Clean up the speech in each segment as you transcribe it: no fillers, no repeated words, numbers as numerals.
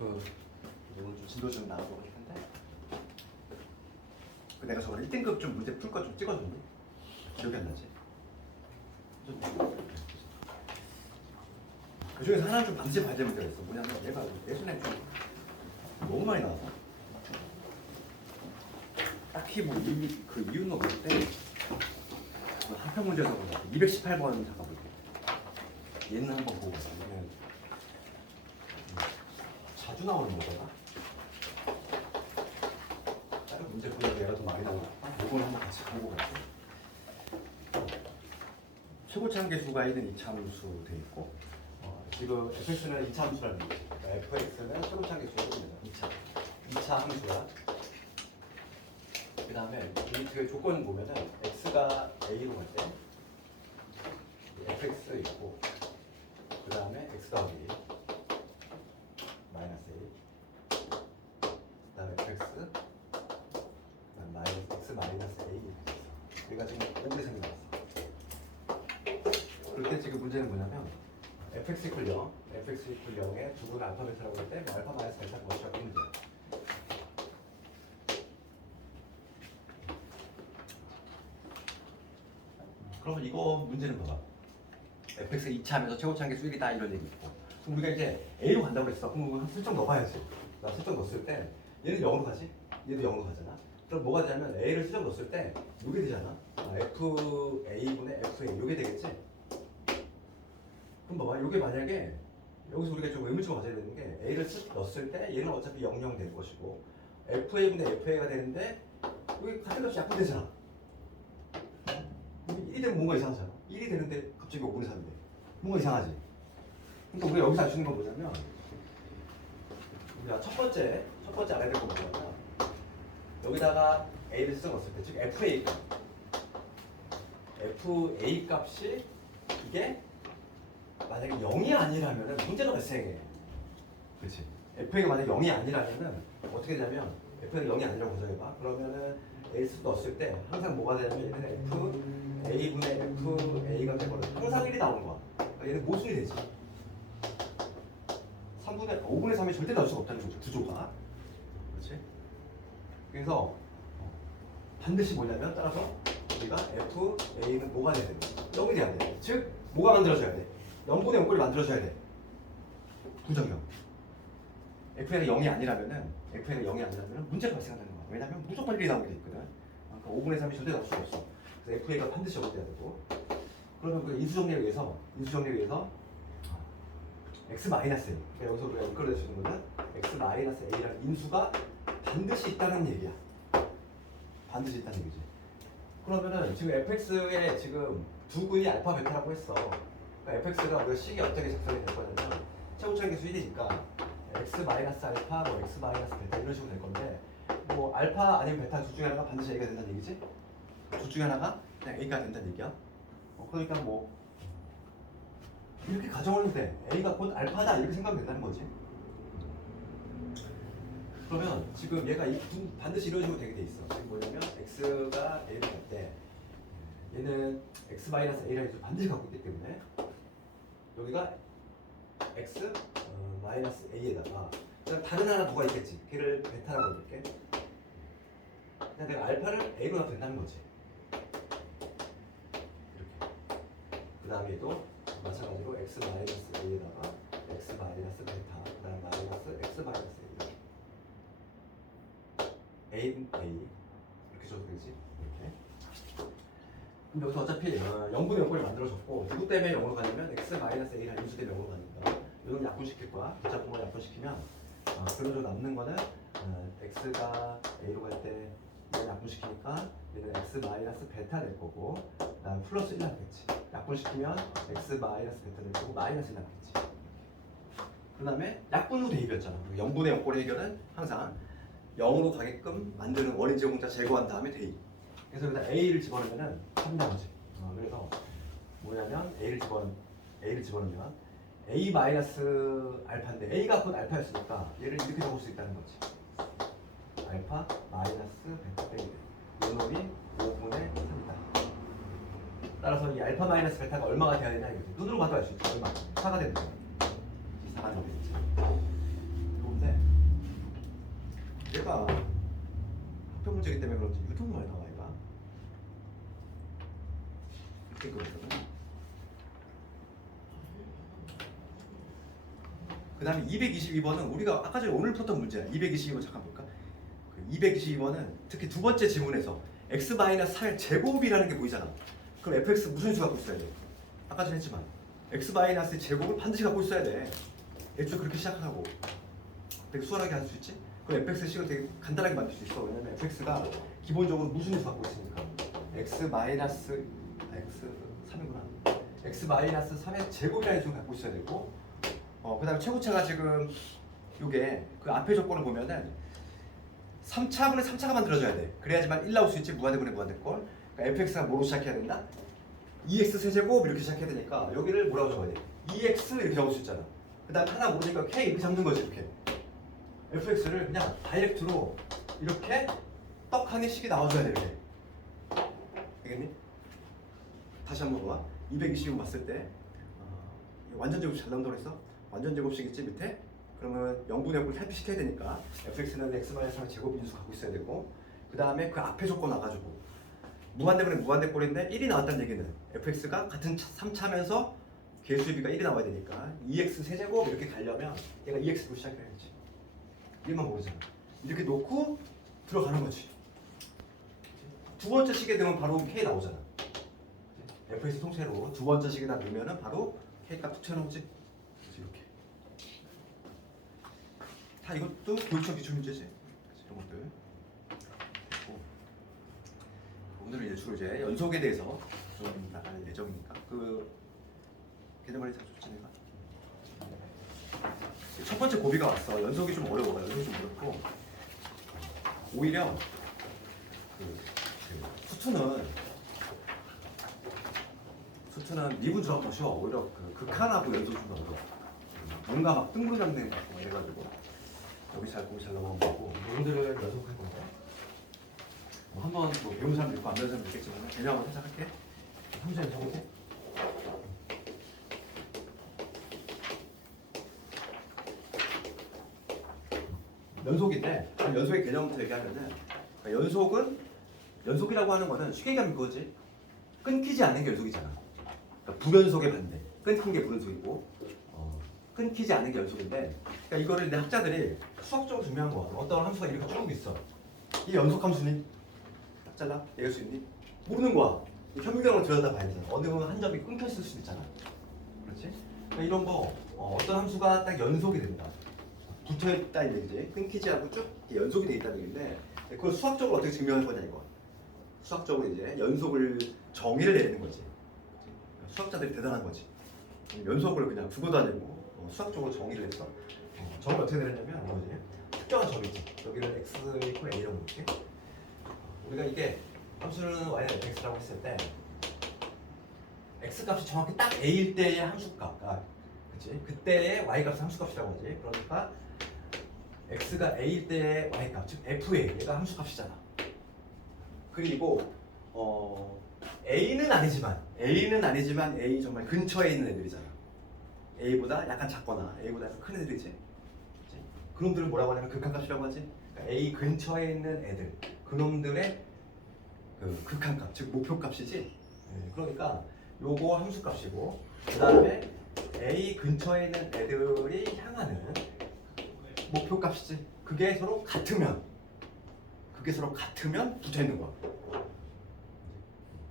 오늘 좀 진도 좀 나가보고 싶은데 내가 저번에 1등급 좀 문제 풀 거 좀 찍어줬니? 기억이 안 나지? 그 중에서 하나 좀 반드시 봐야 될 문제가 있어. 뭐냐면 얘가 예전에 좀 너무 많이 나와서 딱히 뭐 그 이유는 없는데 한평 문제에서 보자. 218번 잠깐 볼게. 얘는 한번 보고 있어. 자주 나오는 거잖아. 다른 문제 보면 얘가 더 많이 나오니까 이걸 한번 같이 보고 갈게. 최고치 한계수가 있는 이차함수 돼 있고 지금 fx는 이차함수라는 거지. 그러니까 fx는 최고치 한계수가 있는 2차 함수야. 그 다음에 이 조건 보면은 x가 a로 갈 때 fx 있고 그 다음에 x 더하기 마이너스 a 그 다음에 fx 그 다음에 x 마이너스 a 얘가 지금 5분의 3이 나왔어. 그럴 때 지금 문제는 뭐냐면 fx 이퀄 0 fx 이퀄 0에 두 분의 알파 베타라고 할 때 뭐 알파 마이너스 베타가 뭐라고 하는 거야. 그러면 이거 문제는 봐봐. fx 2차하면서 최고치 한계수 1이다 이런 얘기 있고 그럼 우리가 이제 a로 간다고 그랬어. 그럼 한 슬쩍 넣어봐야지. 나 슬쩍 넣었을 때 얘는 0으로 가지? 얘도 0으로 가잖아. 그럼 뭐가 되냐면 a를 슬쩍 넣었을 때 이게 되잖아. fa분의 fa 이게 되겠지? 그럼 봐봐. 이게 만약에 여기서 우리가 좀 의문점을 가져야 되는 게 a를 슬쩍 넣었을 때 얘는 어차피 0, 0 될 것이고 fa분의 fa가 되는데 여기 같은 값이 약분되잖아. 1이 되면 뭔가 이상하잖아. 1이 되는데 갑자기 5분의 3인데 뭔가 이상하지. 그러니까 우리가 여기서 알 수 있는 건 뭐냐면 우리가 첫 번째 알아야 될 건 뭐냐면 여기다가 a를 써넣었을 때 즉 fa 값이 이게 만약에 0이 아니라면 문제가 발생해. 그렇지. fa가 만약에 0이 아니라면 어떻게 되냐면 fa가 0이 아니라고 가정해봐. 그러면은 a를 넣었을 때 항상 뭐가 되냐면 얘는 a분의 fa가 되거든. 항상 1이 나오는 거야. 그러니까 얘는 모순이 되지. 5분의 3이 절대 나올 수가 없다는 거죠. 구조가. 그렇지? 그래서 반드시 뭐냐면 따라서 우리가 fa는 뭐가 돼야 돼? 0이 돼야 돼. 즉 뭐가 만들어져야 돼? 0분의 0꼴이 만들어져야 돼. 부정형. fa가 0이 아니라면은 문제가 발생한다는 거야. 왜냐면 무조건 1이 나오게 돼 있거든. 그러니까 5분의 3이 절대 나올 수가 없어. 그래서 fa가 반드시 0이 돼야 되고. 그러면 우리가 인수정리에 의해서 x 마이너스 a. 그러니까 여기서 우리가 이끌어낼 수 있는 거는 x 마이너스 a라는 인수가 반드시 있다는 얘기야. 반드시 있다는 얘기지. 그러면은 지금 fx에 지금 두 근이 알파 베타라고 했어. 그러니까 fx가 우리가 식이 어떻게 작성이 될 거냐면 최고치 한계수 1이니까 x 마이너스 알파 뭐 x 마이너스 베타 이런 식으로 될 건데 뭐 알파 아니면 베타 둘 중에 하나가 반드시 a가 된다는 얘기지. 둘 중에 하나가 그냥 a가 된다는 얘기야. 그러니까 뭐 이렇게 가정을 해도 돼. a가 곧 알파다 이렇게 생각하면 된다는 거지. 그러면 지금 얘가 반드시 이런 식으로 되게 돼 있어. 지금 뭐냐면 x가 a로 갈 때 얘는 x 마이너스 a라는 수를 반드시 갖고 있기 때문에 여기가 x 마이너스 a에다가 다른 하나 누가 있겠지. 걔를 베타라고 해볼게. 그냥 내가 알파를 a로 놔도 된다는 거지. 이렇게. 그 다음에 얘도 마찬가지로 x 마이너스 a에다가 x 마이너스 베타, 그 다음 마이너스 x 마이너스 a, a는 a 이렇게 줘도 되지. 이렇게. 근데 여기서 어차피 0분의 0꼴이 만들어졌고 누구 때문에 0으로 가냐면 x 마이너스 a라는 인수 때문에 0으로 가니까 이건 약분시킬 거야. 대자분모 약분시키면 그래서 남는 거는 x가 a로 갈 때 이걸 약분시키니까 얘는 x 마이너스 베타 될 거고 그다음 플러스 1 나겠지. 약분시키면 x 마이너스 베타 될 거고 마이너스 1 나겠지. 그 다음에 약분 후 대입이었잖아. 0분의 0꼴의 해결은 항상 0으로 가게끔 만드는 원인 제공자 제거한 다음에 대입. 그래서 여기다 a를 집어넣으면은 3 나오지. 그래서 뭐냐면 a를 집어넣으면 a 마이너스 알파인데 a가 곧 알파였으니까 얘를 이렇게 적을 수 있다는 거지. 알파 마이너스 베타 빼기 요 놈이 5분의 3이다. 따라서 이 알파 마이너스 베타가 얼마가 돼야 되냐 이거지. 눈으로 봐도 알 수 있지. 얼마? 4가 되는 거야. 4가 되는 거지. 그런데 문제가 합평 문제이기 때문에 그런지 유독 많이 나와 얘가. 이렇게 그거거든. 그 다음에 222번은 우리가 아까 전에 오늘 풀었던 문제야. 222번 잠깐 볼까? 222번은 특히 두 번째 지문에서 x-4의 제곱이라는 게 보이잖아. 그럼 fx 무슨 수 갖고 있어야 돼? 아까 전에 했지만 x-의 제곱을 반드시 갖고 있어야 돼. 애초에 그렇게 시작하고 되게 수월하게 할 수 있지? 그럼 fx의 식을 되게 간단하게 만들 수 있어. 왜냐면 fx가 기본적으로 무슨 수 갖고 있으니까 x-3이구나. x-3의 제곱이라는 수를 갖고 있어야 되고 그 다음에 최고차가 지금 요게 그 앞에 조건을 보면은 3차분의 3차가 만들어져야 돼. 그래야지만 1 나올 수 있지. 무한대분의 무한대꼴. 그러니까 fx가 뭐로 시작해야 된다? 2x 세제곱 이렇게 시작해야 되니까 여기를 뭐라고 적어야 돼? 2x 이렇게 적을 수 있잖아. 그 다음 하나 모르니까 k 이렇게 잡는 거지. 이렇게 fx를 그냥 다이렉트로 이렇게 떡하니 식이 나와줘야 돼. 이렇게 되겠니? 다시 한번 봐. 225 봤을 때 완전 제곱 잘 나온다고 했어? 완전 제곱식 있지 밑에? 그러면 0분의 9를 탈피시켜야 되니까 fx는 x-3 제곱 인수 갖고 있어야 되고 그 다음에 그 앞에 조건 와가지고 무한대분의 무한대꼴인데 1이 나왔다는 얘기는 fx가 같은 3차면서 개수비가 1이 나와야 되니까 2x 세제곱 이렇게 가려면 얘가 2x로 시작해야지. 1만 모르잖아. 이렇게 놓고 들어가는 거지. 두 번째 식에 넣으면 바로 k 나오잖아. fx 통째로 두 번째 식에다 넣으면 바로 k 값 튀어나오지. 이렇게. 다 이것도 교육적 기출 문제지. 이런 것들. 오늘은 이제 주로 이제 연속에 대해서 좀 나갈 예정이니까 그 개념을 다 줬지 내가. 첫 번째 고비가 왔어. 연속이 좀 어려워. 연속이 좀 어렵고 오히려 수투는 미분 들어가면 더 쉬워. 오히려 그 극한하고 연속이 좀 더 어려워. 뭔가 막 뜬구름 잡는 거 같고 해가지고 여기 잘 보고 잘 넘어간 거고 오늘은 연속할 건데 한번 뭐 배운 사람도 있고 안 배운 사람도 있겠지만 그냥 한번 살짝 할게. 한번 적어볼게. 연속인데 연속의 개념부터 얘기하면은 연속이라고 하는 거는 쉽게 얘기하면 그거지. 끊기지 않는 게 연속이잖아. 그러니까 불연속의 반대. 끊긴 게 불연속이고 끊기지 않는 게 연속인데 그러니까 이거를 내 학자들이 수학적으로 증명한 거야. 어떤 함수가 이렇게 쭉 있어. 이게 연속 함수니? 딱 잘라? 얘기할 수 있니? 모르는 거야. 현미경으로 들여다봐야 돼. 어느 한 점이 끊겨 있을 수도 있잖아. 그렇지? 그러니까 이런 거 어떤 함수가 딱 연속이 된다. 붙어 있다는 얘기지. 끊기지 않고 쭉 연속이 돼 있다는 얘기인데 그걸 수학적으로 어떻게 증명할 거냐 이거. 수학적으로 이제 연속을 정의를 내리는 거지. 수학자들이 대단한 거지. 연속을 그냥 두고도 아니고 수학적으로 정의를 해서 정을 어떻게 내렸냐면 이거지. 특정한 점이지. 여기를 x 이퀄 a라고 볼게. 우리가 이게 함수는 y는 fx라고 했을 때 x 값이 정확히 딱 a일 때의 함수값, 그렇지? 그때의 y 값은 함수값이라고 하지. 그러니까 x가 a일 때의 y 값, 즉 fa 얘가 함수값이잖아. 그리고 a는 아니지만 a 정말 근처에 있는 애들이잖아. a보다 약간 작거나 a보다 약간 큰 애들이지. 그놈들을 뭐라고 하냐면 극한값이라고 하지. 그러니까 a 근처에 있는 애들, 그놈들의 그 극한값, 즉 목표값이지. 그러니까 요거 함수값이고 그 다음에 a 근처에 있는 애들이 향하는 목표값이지. 그게 서로 같으면 붙어 있는 거야.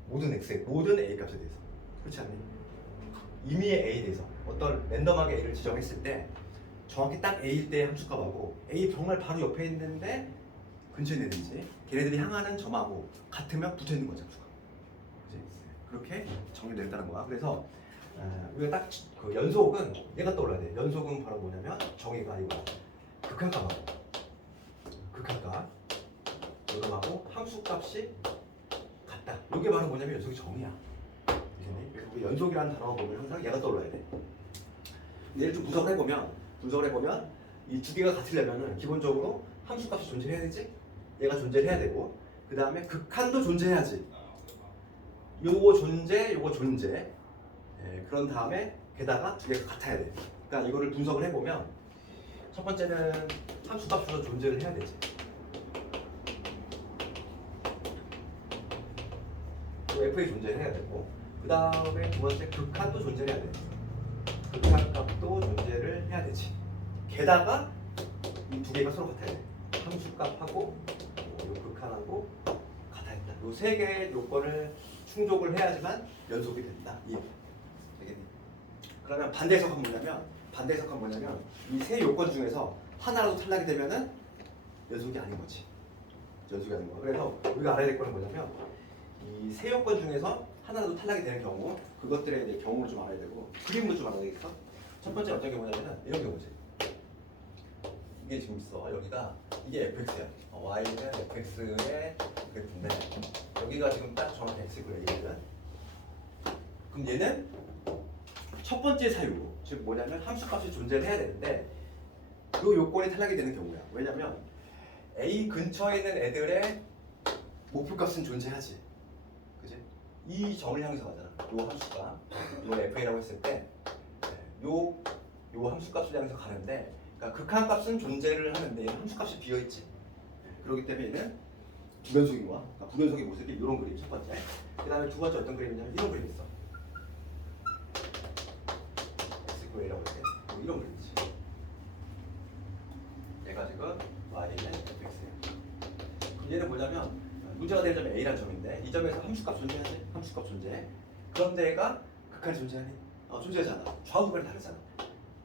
모든 a 값에 대해서. 그렇지 않니? 임의의 a에 대해서 어떤 랜덤하게 a를 지정했을 때 정확히 딱 a일 때의 함수값하고 a 정말 바로 옆에 있는데 근처에 있는 애들이지. 걔네들이 향하는 점하고 같으면 붙어 있는 거지 함수가. 그렇게 정의를 낸다는 거야. 그래서 우리가 딱 그 연속은 얘가 떠올라야 돼. 연속은 바로 뭐냐면 정의가 이거 극한값하고 요놈하고 함수값이 같다. 이게 바로 뭐냐면 연속의 정의야. 그래서 우리 연속이라는 단어가 보면 항상 얘가 떠올라야 돼. 얘를 좀 분석을 해보면 이 두 개가 같으려면은 기본적으로 함수값이 존재해야 되지. 얘가 존재해야 되고 그 다음에 극한도 존재해야지. 요거 존재. 그런 다음에 게다가 두 개가 같아야 돼. 그러니까 이거를 분석을 해보면 첫 번째는 함수값으로 존재를 해야 되지. FA 존재해야 되고 그 다음에 두 번째 극한도 존재해야 돼. 극한값도 존재를 해야 되지. 게다가 이 두 개가 서로 같아야 돼. 함수값하고 요 극한하고 같아야 된다. 요 세 개의 요건을 충족을 해야지만 연속이 된다. 이 되겠니? 그러면 반대 해석은 뭐냐면 이 세 요건 중에서 하나라도 탈락이 되면은 연속이 아닌 거지. 연속이 아닌 거야. 그래서 우리가 알아야 될 거는 뭐냐면 이 세 요건 중에서 하나라도 탈락이 되는 경우 그것들에 대해 경우를 좀 알아야 되고 그림도 좀 알아야 되겠어. 첫 번째 어떤 경우냐면은 이런 경우지. 이게 지금 있어. 여기가 이게 fx야. y는 fx의 그래프인데 여기가 지금 딱 정한 x고 a거든. 그럼 얘는 첫 번째 사유, 즉 뭐냐면 함수값이 존재를 해야 되는데 그 요건이 탈락이 되는 경우야. 왜냐면 a 근처에 있는 애들의 목표값은 존재하지. 그지? 이 점을 향해서 가잖아. 요 함수가 이걸 fa라고 했을 때 요 함수값을 향해서 가는데 그러니까 극한값은 존재를 하는데 얘는 함수값이 비어있지. 그렇기 때문에 얘는 불연속인 거야. 그러니까 불연속의 모습이 이런 그림 첫 번째. 그 다음에 두 번째 어떤 그림이냐면 이런 그림이 있어. x라고 할 때 이런 그림이지. 얘가 지금 y는 fx야. 그럼 얘는 뭐냐면 문제가 될 점이 a라는 점인데 이 점에서 함수값 존재하지? 함수값 존재해. 그런데 얘가 극한이 존재하니? 존재하잖아. 좌우극한이 다르잖아.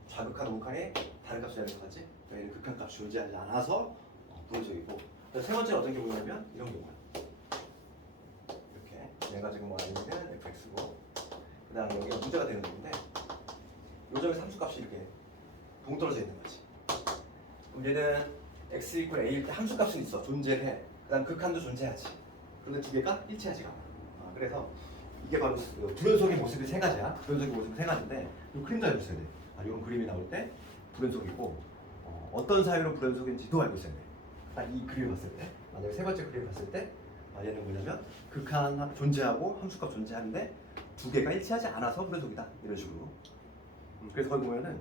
좌극한, 우극한이 다른 값을 해석하지. 얘는 극한값이 존재하지 않아서 불연속이고. 세 번째는 어떤 경우냐면 이런 경우야. 이렇게 얘가 지금 y는 fx고 그 다음에 여기가 문제가 되는 건데 요 점에서 함수값이 이렇게 동떨어져 있는 거지. 그럼 얘는 x 이퀄 a일 때 함수값은 있어. 존재를 해. 그 다음 극한도 존재하지. 그런데 두 개가 일치하지가 않아. 그래서 이게 바로 불연속의 모습이 세 가지야. 불연속의 모습이 세 가지인데 이 그림도 알고 있어야 돼. 이런 그림이 나올 때 불연속이고 어떤 사유로 불연속인지도 알고 있어야 돼. 딱 이 그림을 봤을 때 만약에 세 번째 그림을 봤을 때 얘는 뭐냐면 극한 존재하고 함수값 존재하는데 두 개가 일치하지 않아서 불연속이다. 이런 식으로. 그래서 거기 보면은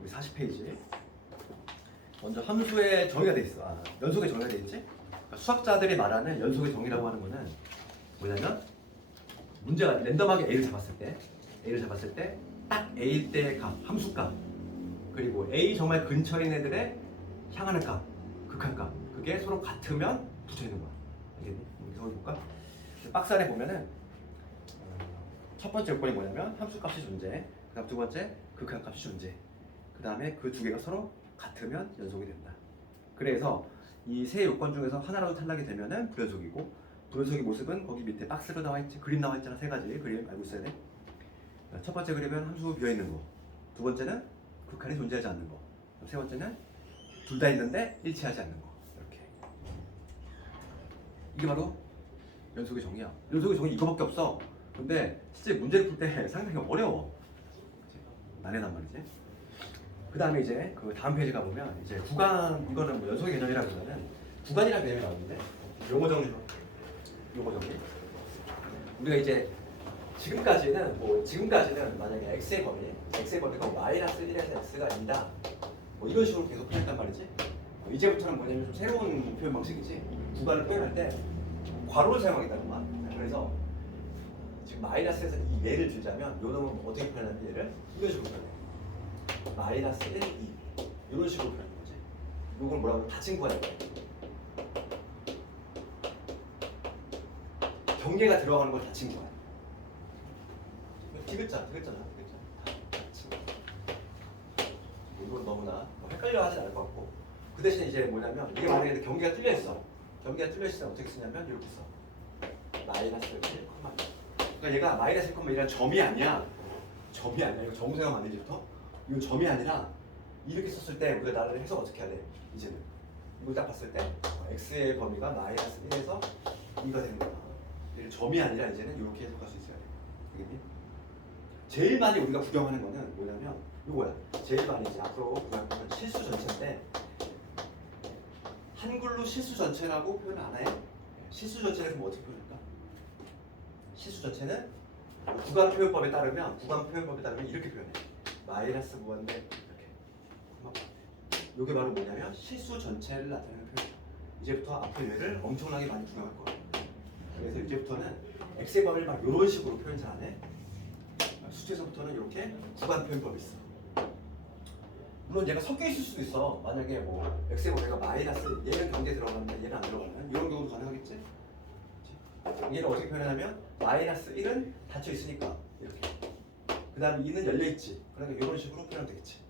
우리 40페이지 먼저 함수의 정의가 돼 있어. 연속의 정의가 돼 있지. 그러니까 수학자들이 말하는 연속의 정의라고 하는 거는 뭐냐면 문제가 랜덤하게 A를 잡았을 때 딱 A일 때의 값, 함수값 그리고 A 정말 근처에 있는 애들의 향하는 값, 극한값 그게 서로 같으면 붙여있는 거야. 알겠니? 여기서 볼까? 박스 안에 보면은 첫 번째 요건이 뭐냐면 함수값이 존재 그 다음 두 번째 극한값이 존재 그 다음에 그 두 개가 서로 같으면 연속이 된다. 그래서 이 세 요건 중에서 하나라도 탈락이 되면은 불연속이고 불연속의 모습은 거기 밑에 박스로 나와있지. 그림 나와있잖아. 세 가지 그림 알고 있어야 돼. 첫 번째 그림은 함수 비어있는 거. 두 번째는 극한이 존재하지 않는 거. 세 번째는 둘 다 있는데 일치하지 않는 거. 이렇게. 이게 바로 연속의 정의야. 연속의 정의 이거밖에 없어. 근데 실제 문제를 풀 때 상당히 어려워. 난해단 말이지. 그 다음에 이제 그 다음 페이지 가보면 이제 구간 이거는 뭐 연속의 개념이라기보다는 구간이라는 개념이 나오는데 용어 정리로. 요거 정리. 우리가 이제 지금까지는 만약에 x의 범위가 마이너스 1에서 x가 아니다. 뭐 이런 식으로 계속 표현했단 말이지. 이제부터는 뭐냐면 좀 새로운 표현 방식이지. 구간을 표현할 때 괄호를 사용하겠다는 거야. 그래서 지금 마이너스에서 이 예를 들자면 요 놈은 어떻게 표현하는 얘를 이런 식으로 표현해. 마이너스 1, 2 이런 식으로 표현하는 거지. 요걸 뭐라고 닫힌 구간이야. 경계가 들어가는 걸 닫힌 거야. 디귿자. 이건 너무나 헷갈려 하진 않을 것 같고 그 대신 이제 뭐냐면 이게 만약에 경계가 뚫려 있어. 경계가 뚫려 있으면 어떻게 쓰냐면 이렇게 써. 마이너스 1, 그러니까 얘가 마이너스 1,1이란 점이 아니야. 이거 정수가 안 되지부터. 이거 점이 아니라 이렇게 썼을 때 우리가 나를 해석 어떻게 해야 돼? 이제는 이걸 딱 봤을 때 x의 범위가 마이너스 1에서 2가 되는 거야. 점이 아니라 이제는 이렇게 해석할 수 있어야 돼. 알겠니? 제일 많이 우리가 구경하는 거는 뭐냐면 이거야. 제일 많이 이제 앞으로 구경하는 건 실수 전체인데 한글로 실수 전체라고 표현 안 해. 실수 전체를 그럼 어떻게 표현할까? 실수 전체는 구간 표현법에 따르면 이렇게 표현해. 마이너스 무한대 이렇게. 이게 바로 뭐냐면 실수 전체를 나타내는 표현. 이제부터 앞으로 얘를 엄청나게 많이 구경할 거야. 그래서 이제부터는 x의 범위를 막 이런 식으로 표현 잘 안 해. 수치에서부터는 이렇게 구간 표현법이 있어. 물론 얘가 섞여 있을 수도 있어. 만약에 뭐 x의 범위가 마이너스 얘는 경계에 들어가는데 얘는 안 들어가는 이런 경우도 가능하겠지. 얘를 어떻게 표현하냐면 마이너스 1은 닫혀 있으니까 이렇게. 그 다음 2는 열려 있지. 그러니까 이런 식으로 표현하면 되겠지.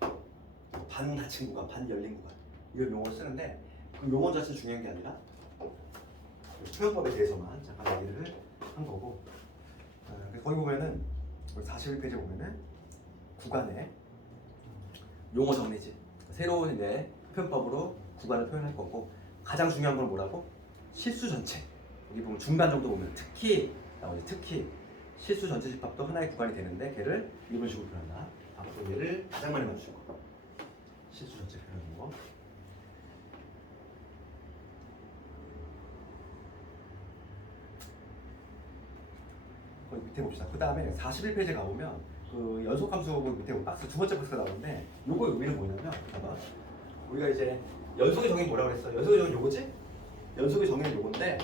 반 닫힌 구간, 반 열린 구간. 이런 용어를 쓰는데 그 용어 자체는 중요한 게 아니라 표현법에 대해서만 잠깐 얘기를 한 거고. 거기 보면은 41페이지 보면은 구간에 용어 정리지. 새로운 이제 표현법으로 구간을 표현할 거고 가장 중요한 건 뭐라고? 실수 전체. 여기 보면 중간 정도 보면 특히 실수 전체 집합도 하나의 구간이 되는데 걔를 이런 식으로 표현한다. 앞으로 얘를 가장 많이 맞출 거. 실수 전체 표현하는 거. 거기 밑에 봅시다. 그 다음에 41페이지에 가보면 그 연속함수 밑에 박스 두 번째 박스가 나오는데 요거 의미는 뭐냐면 봐봐. 우리가 이제 연속의 정의 뭐라고 그랬어? 연속의 정의 요거지? 연속의 정의는 요건데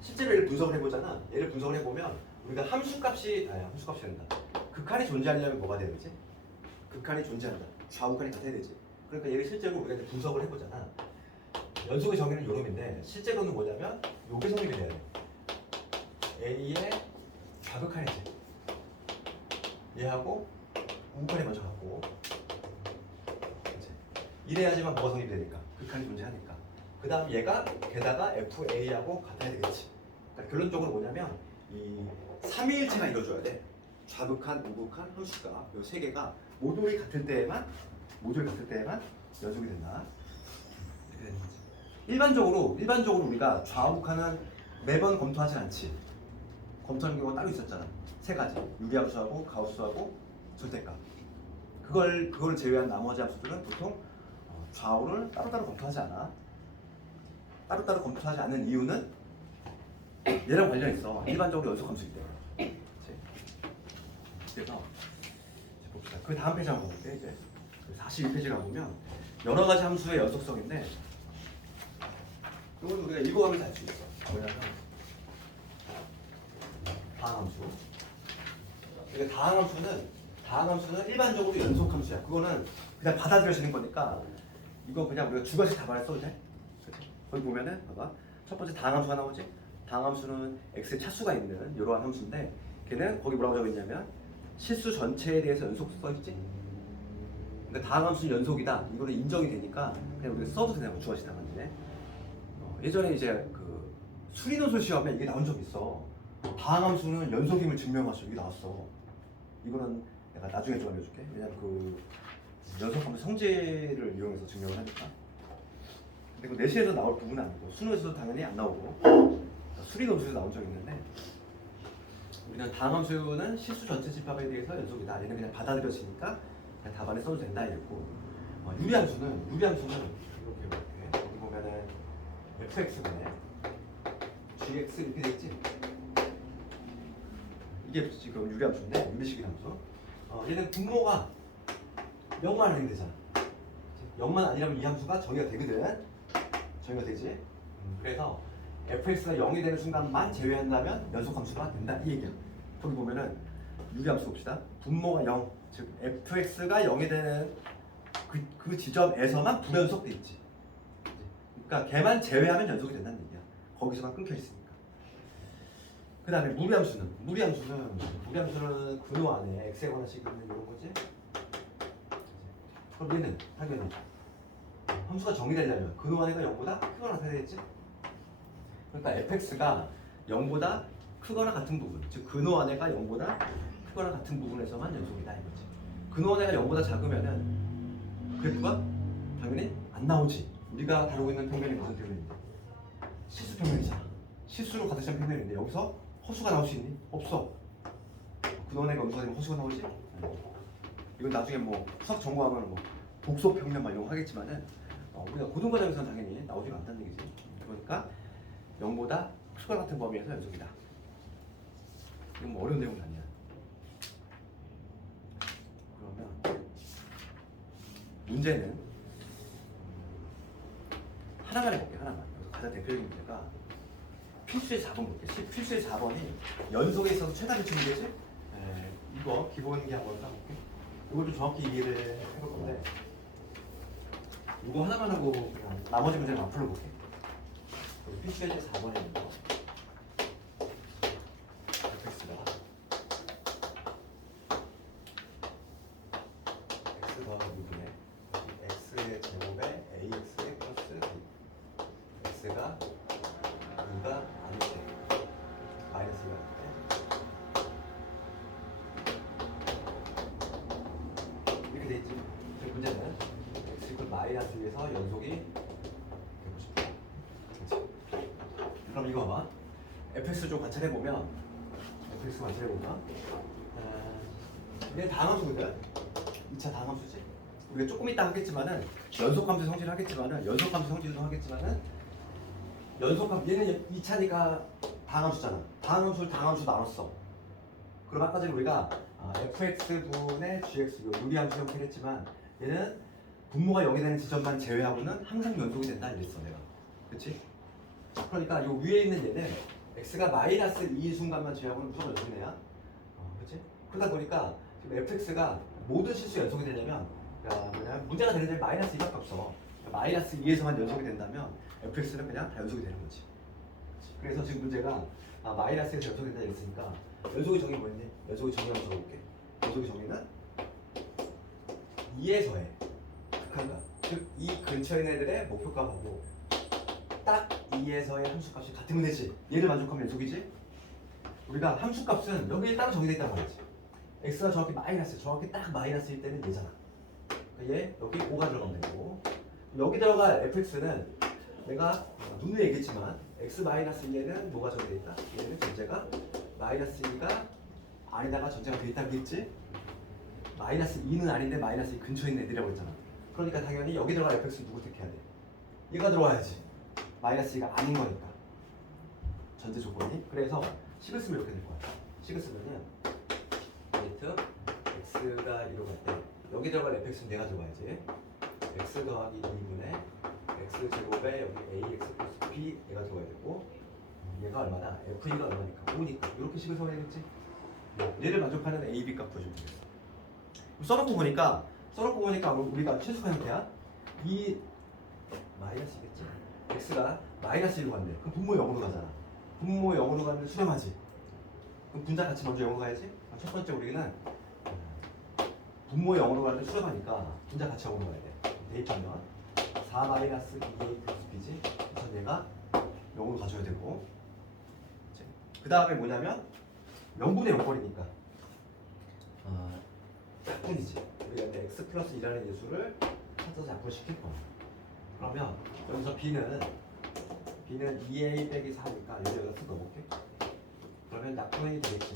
실제로 얘를 분석을 해보잖아. 얘를 분석을 해보면 우리가 함수값이 된다. 극한이 존재하려면 뭐가 돼야 되지? 극한이 존재한다. 좌우칸이 같아야 되지. 그러니까 얘를 실제로 우리가 이제 분석을 해보잖아. 연속의 정의는 요 놈인데 실제로는 뭐냐면 요게 성립이 돼야 돼. A의 좌극한이지. 얘하고 우극한이 먼저 갖고 이래야지만 뭐가 성립이 되니까 극한이 존재하니까. 그 다음 얘가 게다가 FA하고 같아야 되겠지. 그러니까 결론적으로 뭐냐면 이 삼위일체가 이루어져야 돼. 좌극한, 우극한, 함수가 이 세 개가 모듈이 같을 때에만 연속이 된다. 이렇게 되는 거지. 일반적으로 우리가 좌우극한은 매번 검토하진 않지. 검토하는 경우가 따로 있었잖아. 세 가지. 유리함수하고 가우스하고 절대값. 그걸 제외한 나머지 함수들은 보통 좌우를 따로따로 검토하지 않아. 따로따로 검토하지 않는 이유는 얘랑 관련 있어. 일반적으로 연속함수일 때. 그래서 봅시다. 그 다음 페이지 한번 볼게. 이제 42페이지를 보면 여러 가지 함수의 연속성인데 이건 우리가 읽어가면서 알 수 있어. 뭐냐면 다항함수. 그러니까 다항함수는 일반적으로 연속함수야. 그거는 그냥 받아들여지는 거니까 이거 그냥 우리가 주관식 답안에 써도 돼. 그치? 거기 보면은 봐봐. 첫 번째 다항함수가 나오지. 다항함수는 x의 차수가 있는 이러한 함수인데 걔는 거기 뭐라고 적어 있냐면 실수 전체에 대해서 연속 써 있지. 그러니까 다항함수는 연속이다. 이거는 인정이 되니까 그냥 우리가 써도 되냐고 주관식 답안인데. 예전에 이제 그 수리논술 시험에 이게 나온 적이 있어. 다항함수는 연속임을 증명하시오. 이게 나왔어. 이거는 내가 나중에 좀 알려줄게. 왜냐면 그 연속함수 성질을 이용해서 증명을 하니까. 근데 그 내신에서 나올 부분은 아니고 수능에서도 당연히 안 나오고 수리논술에서 나온 적이 있는데 우리는 다항함수는 실수 전체 집합에 대해서 연속이다. 얘는 그냥 받아들여지니까 그냥 답안에 써도 된다 이랬고 유리함수는 이렇게 여기 보면은 fx분의 gx 이렇게 되겠지. 이게 지금 유리함수인데 유리식의 함수. 얘는 분모가 0만 아니면 되잖아. 0만 아니라면 이 함수가 정의가 되거든. 정의가 되지. 그래서 fx가 0이 되는 순간만 제외한다면 연속함수가 된다 이 얘기야. 거기 보면은 유리함수 봅시다. 분모가 0, 즉 fx가 0이 되는 그 지점에서만 불연속돼 있지. 그러니까 걔만 제외하면 연속이 된다는 얘기야. 거기서만 끊겨 있으니까. 그 다음에 무리함수는 근호 안에 x에 관한식 있는 이런 거지. 그럼 얘는 당연히 함수가 정의되려면 근호 안에가 0보다 크거나 같아야 되겠지. 그러니까 fx가 0보다 크거나 같은 부분, 즉 근호 안에가 0보다 크거나 같은 부분에서만 연속이다 이거지. 근호 안에가 0보다 작으면은 그래프가 당연히 안 나오지. 우리가 다루고 있는 평면이 무슨 평면인데? 실수 평면이잖아. 실수로 가득 찬 평면인데 여기서 허수가 나올 수 있니? 없어. 근호 안에가 음수가 되면 허수가 나오지? 이건 나중에 뭐 수학 전공하면 뭐 독소 평면 막 이런 거 하겠지만은 우리가 고등과정에서는 당연히 나오지가 않다는 얘기지. 그러니까 0보다 크거나 같은 범위에서 연속이다. 이건 뭐 어려운 내용은 아니야. 그러면 문제는 하나만 해볼게. 하나만. 가장 대표적인 문제가 필수의 4번 볼게. 필수의 4번이 연속에 있어서 최단 유추 문제지? 이거 기본기 한번 까볼게. 이걸 좀 정확히 이해를 해볼 건데 이거 하나만 하고 그냥 나머지 문제를 안 풀어볼게. 우리 필수의 4번입니다. fx가 x 더하기 2분의 x의 제곱에 ax의 플러스 b x가 2가 아닐 때 마이너스 2가 아닐 때 이렇게 돼 있지. 문제는 x 이퀄 마이너스 2에서 연속이 되고 싶다. 그렇지? 그럼 이거 봐봐. fx 좀 관찰해 보면 fx 관찰해 보면 얘 다항함수거든. 2차 다항함수지. 우리가 조금 이따 하겠지만은 연속함수 성질을 하겠지만은 연속함수 성질도 하겠지만은 연속함 얘는 2차니까 다항함수잖아. 다항함수를 다항함수 나눴어. 그럼 아까 전에 우리가 fx분의 gx 유리함수 형태를 했지만 얘는 분모가 0이 되는 지점만 제외하고는 항상 연속이 된다 이랬어 내가. 그렇지? 그러니까 요 위에 있는 얘는 x가 마이너스 2인 순간만 제외하고는 무조건 연속이네요. 그렇지? 그러다 보니까 지금 fx가 모든 실수 연속이 되려면 뭐냐면 문제가 되는 마이너스 2밖에 없어. 마이너스 2에서만 연속이 된다면 fx는 그냥 다 연속이 되는 거지. 그래서 지금 문제가 마이너스에서 연속이 된다 했으니까 연속의 정의 뭐였니? 연속의 정의 한번 적어볼게. 연속의 정의는 2에서의 극한값, 즉 이 근처에 있는 애들의 목표값하고 딱 2에서의 함수값이 같으면 되지. 얘를 만족하면 연속이지. 우리가 함수값은 여기에 따로 정의되어 있단 말이지. x가 정확히 마이너스, 정확히 딱 마이너스일 때는 얘잖아. 얘 여기 5가 들어가면 되고 여기 들어갈 fx는 내가 눈으로 얘기했지만 x 마이너스 2에는 뭐가 정의되어 있다? 얘는 전제가 마이너스 2가 아니다가 전제가 되어 있다고 했지? 마이너스 2는 아닌데 마이너스 2 근처에 있는 애들이라고 했잖아. 그러니까 당연히 여기 들어갈 fx 누구 택해야 돼? 얘가 들어와야지. 마이너스 2가 아닌 거니까. 전제 조건이. 그래서 식을 쓰면 이렇게 될 거야. 식을 쓰면은 리미트 x가 1로 갈 때 여기 들어갈 fx는 내가 들어가야지. x 더하기 2분의 x 제곱에 여기 ax 플러스 b 얘가 들어가야 되고 얘가 얼마나? f가 얼마니까? 5니까 이렇게 식을 써야겠지? 얘를 만족하는 a, b 값 구해주면 되겠어. 써놓고 보니까 우리가 최소한 형태야. 이 마이너스겠지. x가 마이너스 1로 간대. 그럼 분모 0으로 가잖아. 분모 0으로 가면 수렴하지. 그럼 분자 같이 먼저 0으로 가야지. 첫 번째 우리는 분모 0으로 가는데 수렴하니까 분자 같이 0으로 가야 돼. 대입하면 4 마이너스 2a 플러스 b지. 우선 얘가 0으로 가줘야 되고 그 다음에 뭐냐면 0분의 0거리니까 약분이지. 우리가 이제 x 플러스 2라는 예수를 찾아서 약분시킬 거야. 그러면 여기서 b는 2a 빼기 4니까 여기다 넣어볼게. 그러면 약분이 되겠지.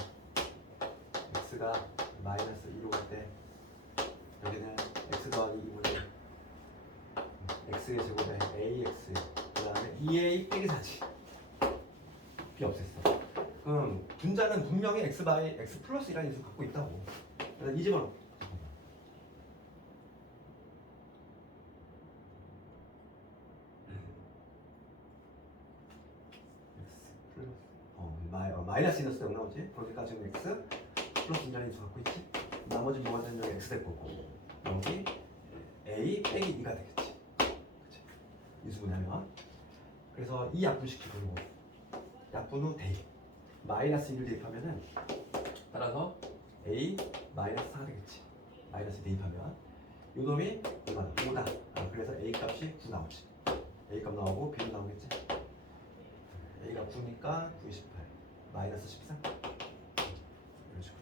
x가 마이너스 2로 갈 때 여기는 x 더하기 2분의 x의 제곱에 ax 그 다음에 2a 빼기 4지. b 없앴어. 그럼 분자는 분명히 x 플러스 1라는 예수 갖고 있다고. 그래서 이 집어넣어. 마이너스 이너스 때문에 나오지? 그러니까 지금 x 플러스 2라는 예수 갖고 있지? 나머지 뭐가 되는 여기 x 될 거고 여기 a 빼기 2가 되겠지. 그치? 이수분하면 그래서 이 약분시키고 약분 후 대입 마이너스 1을 대입하면은 따라서 a 마이너스 4가 되겠지. 마이너스 대입하면 요 놈이 얼마나? 5다. 그래서 a 값이 9 나오지. a 값 나오고 b도 나오겠지. a가 9니까 9, 28 마이너스 14 이런 식으로.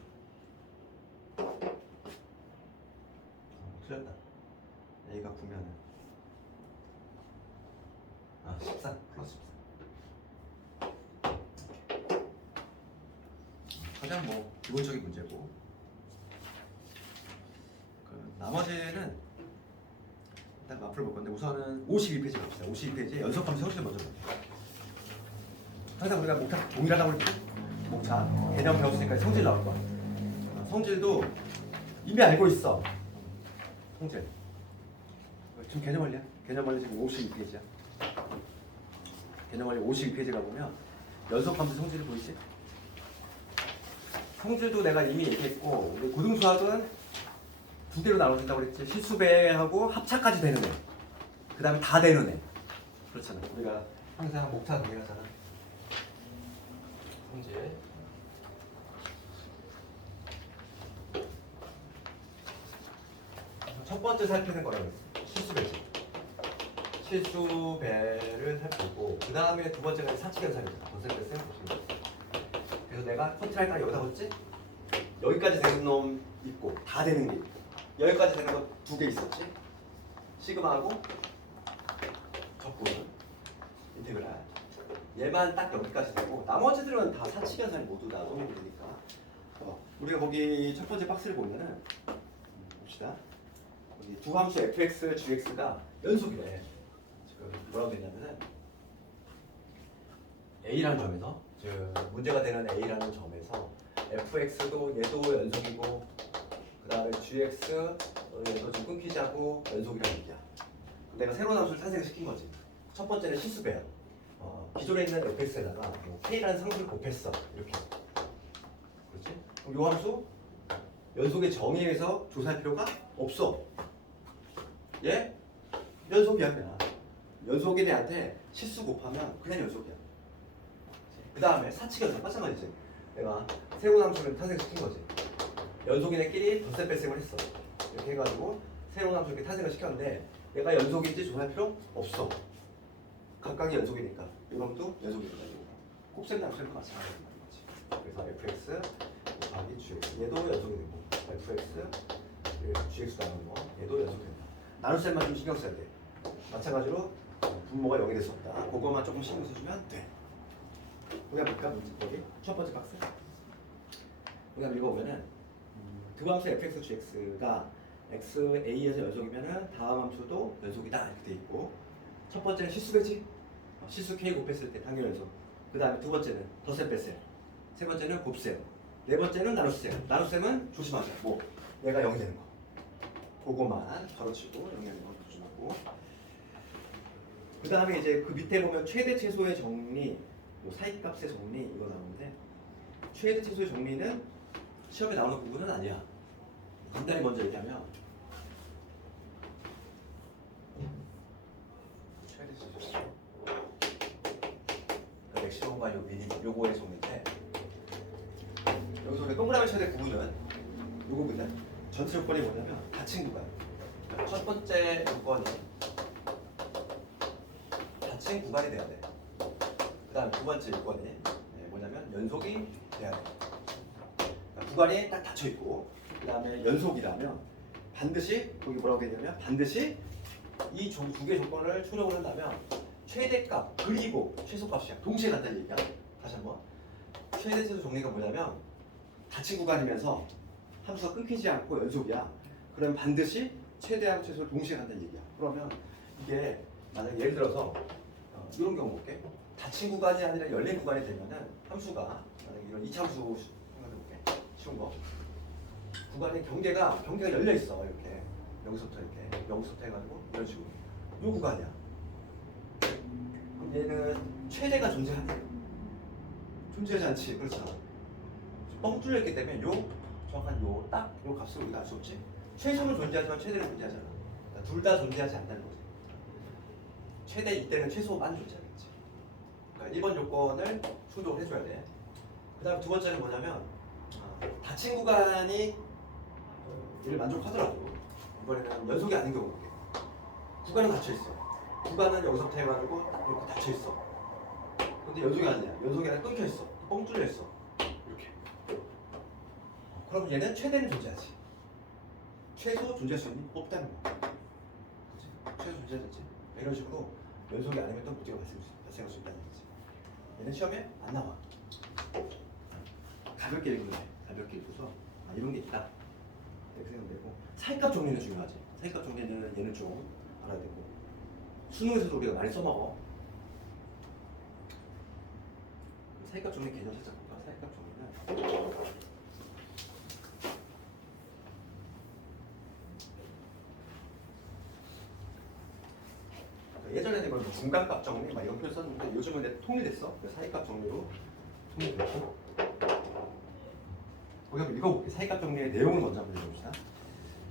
틀렸다. a가 9면은 14 플러스 14. 가장 뭐 기본적인 문제고 나머지는 일단 앞으로 볼 건데 우선은 52페이지 봅시다. 52페이지에 연속함수 형식을 먼저 볼게요. 항상 우리가 목차 동일하다고 했지? 목차 개념 배웠으니까 성질 나올 거야. 성질도 이미 알고 있어. 성질 지금 개념 원리야. 개념 원리 지금 52페이지야. 개념 원리 52페이지 가보면 연속함수 성질을 보이지? 성질도 내가 이미 얘기했고 우리 고등수학은 두 개로 나눠진다고 그랬지. 실수배하고 합차까지 되는 애. 그 다음에 다 되는 애. 그렇잖아. 우리가 항상 목차 동일하잖아. 성질. 첫 번째 살피는 거라고 했어. 실수배지. 실수배를 살피고 그 다음에 두 번째가 사칙연산이잖아. 건설배 쌤 보시는 거. 그래서 내가 컨트롤 딱 여기다 뒀지? 여기까지 되는 놈 있고 다 되는 게 있고 여기까지 되는 거 두 개 있었지? 시그마하고 적분 인테그랄 얘만 딱 여기까지 되고 나머지들은 다 사칙연산이 모두 다 성립이 되니까 우리가 거기 첫 번째 박스를 보면은 봅시다. 여기 두 함수 fx, gx가 연속이래. 지금 뭐라고 되냐면은 a라는 점에서 즉 문제가 되는 a라는 점에서 fx도 얘도 연속이고 그 다음에 gx 얘도 좀 끊기지 않고 연속이라는 얘기야. 내가 새로운 함수를 탄생시킨 거지. 첫 번째는 실수배야. 기존에 있는 fx에다가 뭐 k라는 상수를 곱했어. 이렇게. 그렇지? 그럼 요 함수 연속의 정의에 의해서 조사할 필요가 없어. 얘 연속이야 그냥. 연속인 애한테 실수 곱하면 그냥 연속이야. 그 다음에 사칙연산 마찬가지지. 내가 새로운 함수를 탄생시킨 거지. 연속인 애끼리 덧셈 뺄셈을 했어. 이렇게 해가지고 새로운 함수 이렇게 탄생을 시켰는데 얘가 연속인지 조사할 필요 없어. 각각이 연속이니까 이것도 연속이니까 곱셈 함수는 마찬가지인 거지. 그래서 fx 곱하기 gx 얘도 연속이 되고 fx gx 나오는 거 얘도 연속이 된다. 나눗셈만 좀 신경 써야 돼. 마찬가지로 분모가 0이 될 수 없다. 그거만 조금 신경 써주면 돼. 우리가 볼까? 문제 거기 첫 번째 박스. 우리가 읽어보면은 두 함수 fx, gx가 x, a에서 연속이면은 다음 함수도 연속이다 이렇게 돼 있고 첫 번째는 실수배지. 실수 k 곱했을 때 당연 연속. 그 다음에 두 번째는 덧셈 뺄셈. 세 번째는 곱셈. 네 번째는 나눗셈. 나눗셈은 조심하자. 뭐 얘가 0이 되는 거. 그거만 가로치고 0이 되는 거 조심하고. 그 다음에 이제 그 밑에 보면 최대 최소의 정리, 뭐 사이값의 정리 이거 나오는데 최대 최소의 정리는 시험에 나오는 부분은 아니야. 간단히 먼저 얘기하면 최대 최소 맥시멈과 요 미니멈 요거의 정리인데 여기서 우리가 동그라미 최대 구분은 요거거든. 전체 요건이 뭐냐면 닫힌 구간. 첫 번째 요건이 닫힌 구간이 돼야 돼. 그 다음 두 번째 요건이 뭐냐면 연속이 돼야 돼. 그러니까 구간이 딱 닫혀 있고 그 다음에 연속이라면 반드시 거기 뭐라고 되냐면 반드시 이 두 개 조건을 충족을 한다면 최대값 그리고 최소값이야. 동시에 간다는 얘기야. 다시 한번 최대 최소 정리가 뭐냐면 닫힌 구간이면서 함수가 끊기지 않고 연속이야. 그러면 반드시 최대하고 최소를 동시에 간다는 얘기야. 그러면 이게 만약 예를 들어서 이런 경우 볼게. 닫힌 구간이 아니라 열린 구간이 되면은 함수가 만약 이런 이차함수 생각해볼게. 쉬운 거. 구간의 경계가 열려 있어. 이렇게 여기서부터 해가지고 이런 식으로. 이 구간이야. 그럼 얘는 최대가 존재하네. 존재하지 않지. 그렇잖아. 뻥 뚫렸기 때문에 정확한 요 값을 우리가 알 수 없지. 최소는 존재하지만 최대는 존재하잖아. 그러니까 둘 다 존재하지 않다는 거지. 최대 이때는 최소만 존재하겠지. 그러니까 1번 요건을 충족을 해줘야 돼. 그 다음 두 번째는 뭐냐면 닫힌 구간이 이를 만족하더라도 이번에는 연속이 아닌 경우 볼게. 구간은 닫혀있어. 구간은 여기서부터 해가지고 이렇게 닫혀있어. 근데 연속이 아니야. 연속이 아니라 끊겨있어. 뻥 뚫려있어. 이렇게. 그럼 얘는 최대는 존재하지. 최소 존재할 수 있는 없다는 거. 그치? 최소 존재하지. 이런 식으로 연속이 아니면 또 문제가 발생할 수 있다는 거지. 얘는 시험에 안 나와. 가볍게 읽으면 돼. 가볍게 읽고서 이런 게 있다. 이렇게 생각되면 되고 사이값 정리는 중요하지. 사이값 정리는 얘는 좀 알아야 되고 수능에서도 우리가 많이 써먹어. 사이값 정리 개념 살짝 볼까? 사이값 정리는 예전에는 이걸 뭐 중간값 정리 막 이런 표현 썼는데 요즘은 이제 통일됐어. 사이값 정리로 통일됐고. 거기 한번 읽어볼게. 사이값 정리의 내용을 먼저 한번 읽어봅시다.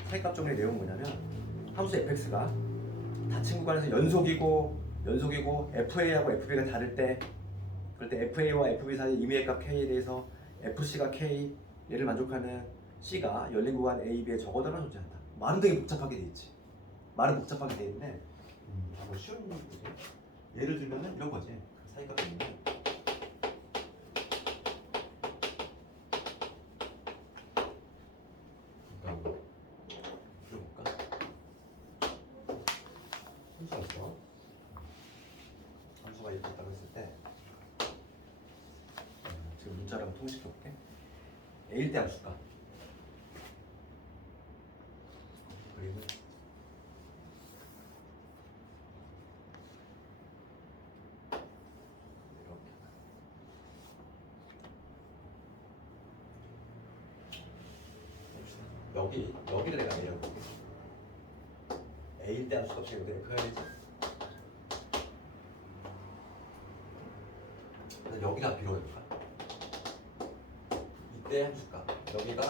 사이값 정리의 내용은 뭐냐면 함수 fx가 닫힌 구간에서 연속이고 FA하고 FB가 다를 때 그럴 때 FA와 FB 사이 임의의 값 K에 대해서 FC가 K 얘를 만족하는 C가 열린 구간 A, B에 적어도 하나 존재한다. 말은 되게 복잡하게 돼 있지. 말은 복잡하게 돼 있는데 뭐 쉬운 거지. 예를 들면은 이런 거지. 사이값 때문에 들어볼까? 함수가 있어. 함수가 이렇게 있다고 했을 때 지금 문자를 한번 통식해볼게. A일 때 함수가 그리고 여기를 내가 A라고 볼게. A일 때 함수 값이 여기 F가 되지. 여기가 B로 해볼까? 이때 함수값 여기가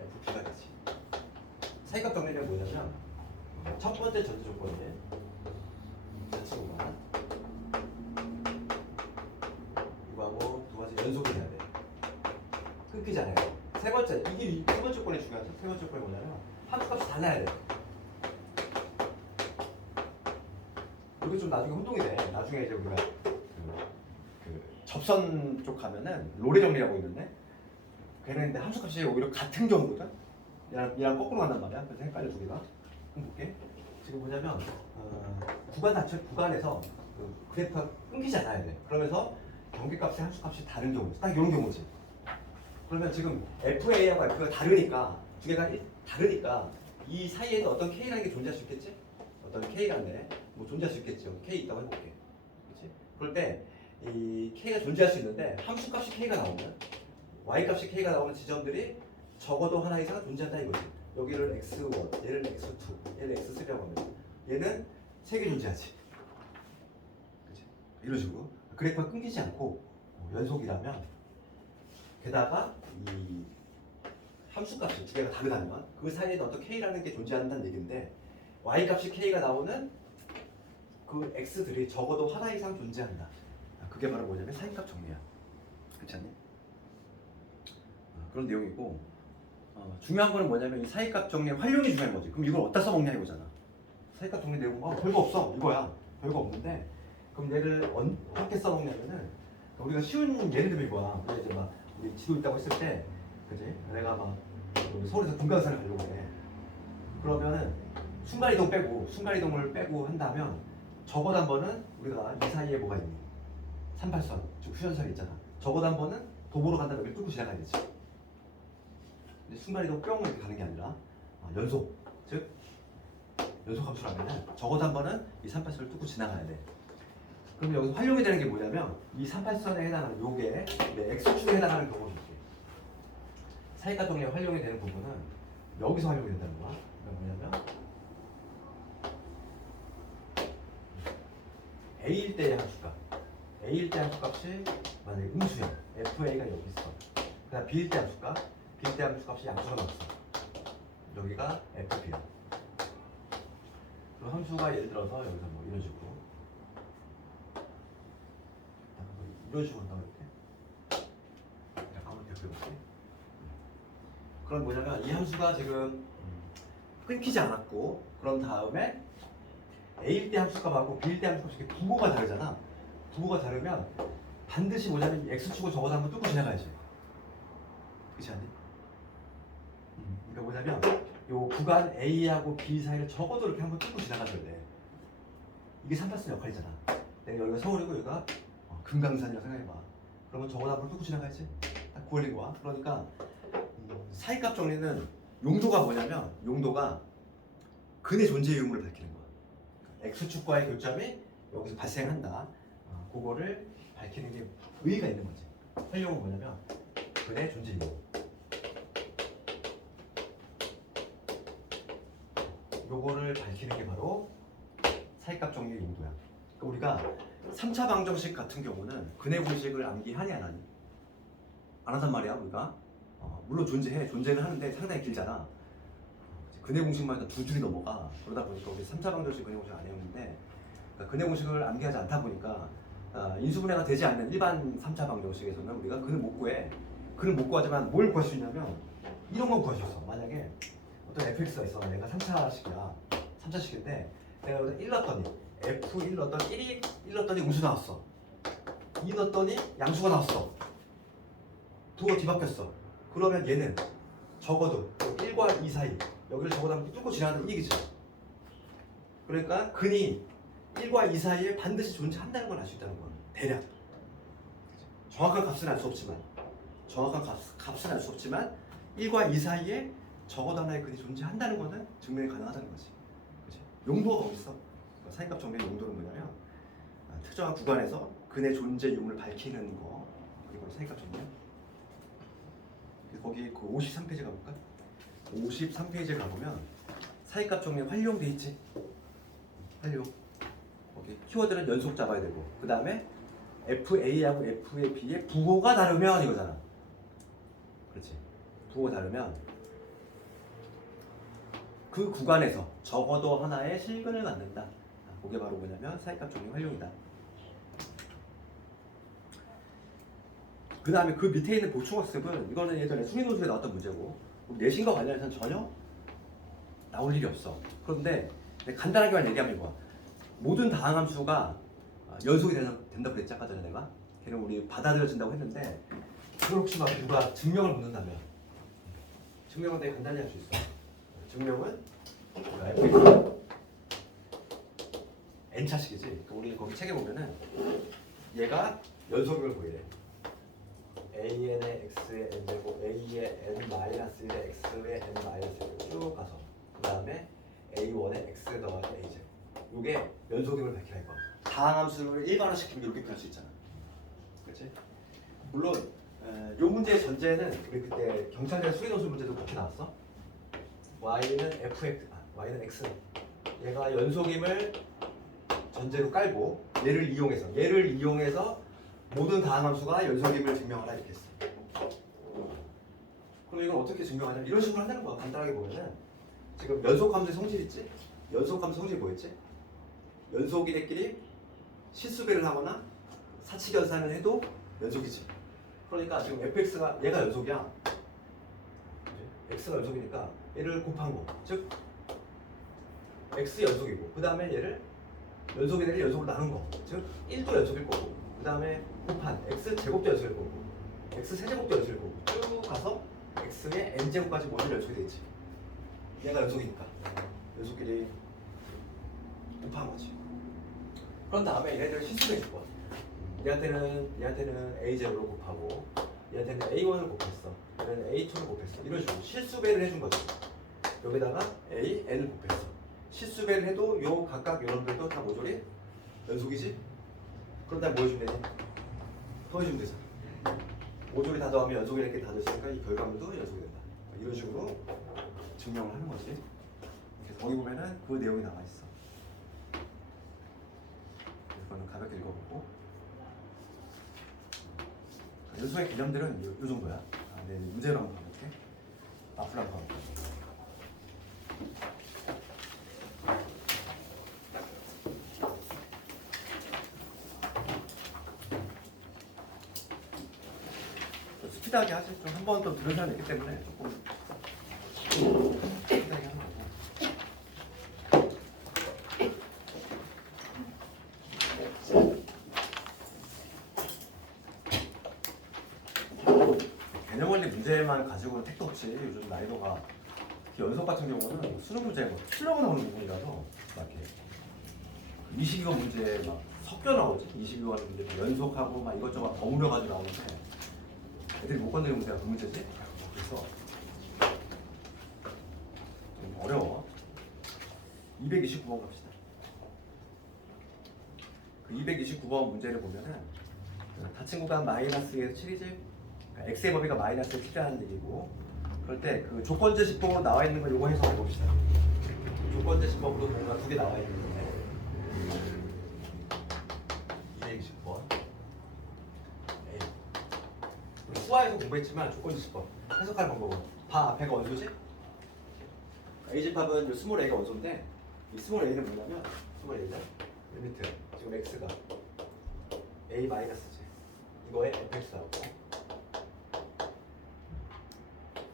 FP가 되지. 사이값 정리는 뭐냐면 첫 번째 전제 조건이 자치구간 이거하고 두 가지 연속이 돼야 돼. 끊기지 않아요. 세 번째 이게 세 번째 조건이 중요하죠. 세 번째 조건이 뭐냐면 함수값이 달라야 돼. 이거 좀 나중에 혼동이 돼. 나중에 이제 우리가 그 접선 쪽 가면은 로레 정리라고 있는데 걔는 근데 함수값이 오히려 같은 경우거든. 얘랑 거꾸로 간단 말이야. 그래서 헷갈려 두 개가. 그럼 볼게. 지금 뭐냐면 구간에서 그 그래프가 끊기지 않아야 돼. 그러면서 경계값의 함수값이 다른 경우, 딱 이런 경우지. 그러면 지금 FA하고 F가 다르니까 두 개가 다르니까 이 사이에는 어떤 K라는 게 존재할 수 있겠지? 어떤 K라는 뭐 존재할 수 있겠지. 여기 K 있다고 해볼게. 그렇지? 그럴 때 이 K가 존재할 수 있는데 함수값이 K가 나오면 Y값이 K가 나오는 지점들이 적어도 하나 이상은 존재한다 이거지. 여기를 X1, 얘를 X2, 얘를 X3라고 하면 얘는 세 개 존재하지. 그치? 이런 식으로 그래프가 끊기지 않고 연속이라면 게다가 이 함수값이 두 개가 다르다면 그 사이에는 어떤 K라는 게 존재한다는 얘기인데 Y값이 K가 나오는 그 X들이 적어도 하나 이상 존재한다. 그게 바로 뭐냐면 사이값 정리야. 그렇지 않니? 그런 내용이고 중요한 거는 뭐냐면 이 사이값 정리의 활용이 중요한 거지. 그럼 이걸 어디다 써먹냐 이거잖아. 사이값 정리 내용 별거 없어 이거야. 별거 없는데 그럼 얘를 어떻게 써먹냐면은 우리가 쉬운 예를 들면 이거야. 우리 이제 막 우리 지도 있다고 했을 때 그지? 내가 막 서울에서 금강산을 가려고 해. 그러면은 순간이동을 빼고 한다면 적어도 한 번은 우리가 이 사이에 뭐가 있니? 38선, 즉 휴전선이 있잖아. 적어도 한 번은 도보로 간다면 여기 뚫고 지나가야 되지. 근데 순간이동 뿅 이렇게 가는 게 아니라 연속, 즉 연속 함수라면 적어도 한 번은 이 38선을 뚫고 지나가야 돼. 그럼 여기서 활용이 되는 게 뭐냐면 이 38선에 해당하는 요게 X축에 해당하는 경우를 볼게. 사이값 정리에 활용이 되는 부분은 여기서 활용이 된다는 거야. 그러니까 뭐냐면 A일 때의 함수값 A일 때 함수값이 만약에 음수야. FA가 여기 있어. 그다음 B일 때 함수값 B일 때 함수값이 양수가 나왔어. 여기가 FP야. 그럼 함수가 예를 들어서 여기서 뭐 이런 식으로 한다고 이렇게 약간 이렇게 그려볼게. 그럼 뭐냐면 이 함수가 지금 끊기지 않았고 그런 다음에 A일 때 함수값하고 B일 때 함수값이 이렇게 부호가 다르잖아. 부호가 다르면 반드시 뭐냐면 X축을 적어도 한번 뚫고 지나가야지. 그렇지 않니? 그러니까 뭐냐면 요 구간 A하고 B 사이를 적어도 이렇게 한번 뚫고 지나가줘야 돼. 이게 38선 역할이잖아. 내가 여기가 서울이고 여기가 금강산이라고 생각해봐. 그러면 적어도 한번 뚫고 지나가야지. 딱 구걸린 거야. 그러니까 사이값 정리는 용도가 뭐냐면 용도가 근의 존재 의무를 밝히는 거야. X축과의 교점이 여기서 발생한다. 그거를 밝히는 게 의의가 있는 거지. 활용은 뭐냐면 근의 존재 의무. 요거를 밝히는 게 바로 사이값 정리의 용도야. 그러니까 우리가 3차 방정식 같은 경우는 근해 공식을 암기하니 안 하니? 안 한단 말이야 우리가. 물론 존재는 하는데 상당히 길잖아. 근해 공식만 해도 두 줄이 넘어가. 그러다 보니까 우리 3차 방정식 근해 공식 안 해오는데, 그러니까 근해 공식을 암기하지 않다 보니까 인수분해가 되지 않는 일반 3차 방정식에서는 우리가 근을 못 구해. 근을 못 구하지만 뭘 구할 수 있냐면 이런 건 구할 수 있어. 만약에 어떤 fx가 있어. 내가 3차식이야. 3차식인데 내가 여기서 1 넣었더니 f1 넣었더니 1 넣었더니 음수 나왔어. 2 넣었더니 양수가 나왔어. 도가 뒤바뀌었어. 그러면 얘는 적어도 1과 2 사이 여기를 적어다 뚫고 지나가는 얘기지. 그러니까 근이 1과 2 사이에 반드시 존재한다는 걸 알 수 있다는 거야. 대략. 정확한 값은 알 수 없지만 1과 2 사이에 적어도 하나의 근이 존재한다는 거는 증명이 가능하다는 거지. 그치? 용도가 어딨어? 사이값 정리의 용도는 뭐냐면 특정한 구간에서 근의 존재 유무를 밝히는 거. 그리고 사이값 정리. 거기 그 53페이지 가볼까? 53페이지에 가보면 사이값 정리 활용돼 있지? 활용. 거기 키워드는 연속 잡아야 되고, 그 다음에 FA하고 FB의 부호가 다르면 이거잖아. 그렇지? 부호가 다르면 그 구간에서 적어도 하나의 실근을 갖는다. 그게 바로 뭐냐면 사이값 정리 활용이다. 그 다음에 그 밑에 있는 보충학습은 이거는 예전에 수리노트에 나왔던 문제고 내신과 관련해서는 전혀 나올 일이 없어. 그런데 간단하게만 얘기하면 이거야. 모든 다항함수가 연속이 된다고 그랬지 아까 전에 내가. 걔는 우리 받아들여진다고 했는데 그걸 혹시 누가 증명을 묻는다면 증명은 되게 간단히 할 수 있어. 증명은 fx n차식이지. 그러니까 우리 거기 책에 보면은 얘가 연속을 보이래. aN의 x의 n제곱 a의 n-1의 x의 n-1 쭉 가서 그 다음에 a1의 x 더하기 a제곱. 이게 연속임을 밝히라 이거. 다항함수를 일반화시키면 이렇게 표현할 수 있잖아. 그렇지? 물론 이 문제의 전제는 우리 그때 경찰대 수리노술 문제도 그렇게 나왔어. y는 y는 x. 얘가 연속임을 전제로 깔고 얘를 이용해서 모든 다항함수가 연속임을 증명하라 이렇게 했어. 그럼 이건 어떻게 증명하냐? 이런 식으로 한다는 거야. 간단하게 보면은 지금 연속함수의 성질 있지? 연속함수 성질이 뭐였지? 연속이들끼리 실수배를 하거나 사칙연산을 해도 연속이지. 그러니까 지금 fx가 얘가 연속이야. x가 연속이니까 얘를 곱한 거. 즉 x 연속이고 그 다음에 얘를 연속이들끼리 연속으로 나눈 거. 즉 1도 연속일 거고 그 다음에 곱한 x 제곱도 연속일 거고 x 세제곱도 연속일 거고 쭉 가서 x의 n제곱까지 모두 연속이 되지. 얘가 연속이니까 연속끼리 곱한 거지. 그런 다음에 얘네들 실수를 해줄 거야. 얘한테는 a제곱을 곱하고 얘한테는 a1을 곱했어. 얘는 a2를 곱했어. 이런 식으로 실수배를 해준 거지. 여기다가 a, n을 곱했어. 실수배를 해도 요 각각 요놈들도 다 모조리 연속이지? 그럼 다음 뭐 해주면 되니? 더해주면 되잖아. 모조리 다 더하면 연속이 이렇게 다 됐으니까 이 결과물도 연속이 된다. 이런 식으로 증명을 하는 거지. 그래서 거기 보면은 그 내용이 나와 있어. 그래서 그거는 가볍게 읽어보고. 연속의 개념들은 요 정도야. 네, 문제로 한번 가볼게. 앞으로 한번 가볼게. 스피드하게 하지. 좀 한 번 더 들은 사람이 있기 때문에 조금 스피드하게 하는 거고. 개념 원리 문제만 가지고는 택도 없이 요즘 난이도가 특히 연속 같은 경우는 수능 문제 뭐 틀려고 나오는 부분이라서 막 이렇게 22번 문제 막 섞여 나오지. 22번 문제 연속하고 막 이것저것 버무려 가지고 나오는데 애들이 못 건드리는 문제가 그 문제지. 그래서 좀 어려워. 229번 갑시다. 그 229번 문제를 보면은 닫힌 구간 마이너스에서 7이지. 그러니까 x의 범위가 마이너스에 7이라는 얘기고, 그럴 때 그 조건제 식법으로 나와 있는 걸 요거 해석해 봅시다. 조건제 식법으로 뭔가 두 개 나와 있는데 수화에서 공부했지만 조건지수법 해석하는 방법은 바 앞에가 원소지? A집합은 이 스몰 a가 원소인데 이 스몰 a는 뭐냐면 스몰 a는 리미트 지금 x가 a 마이너스지 이거에 fx하고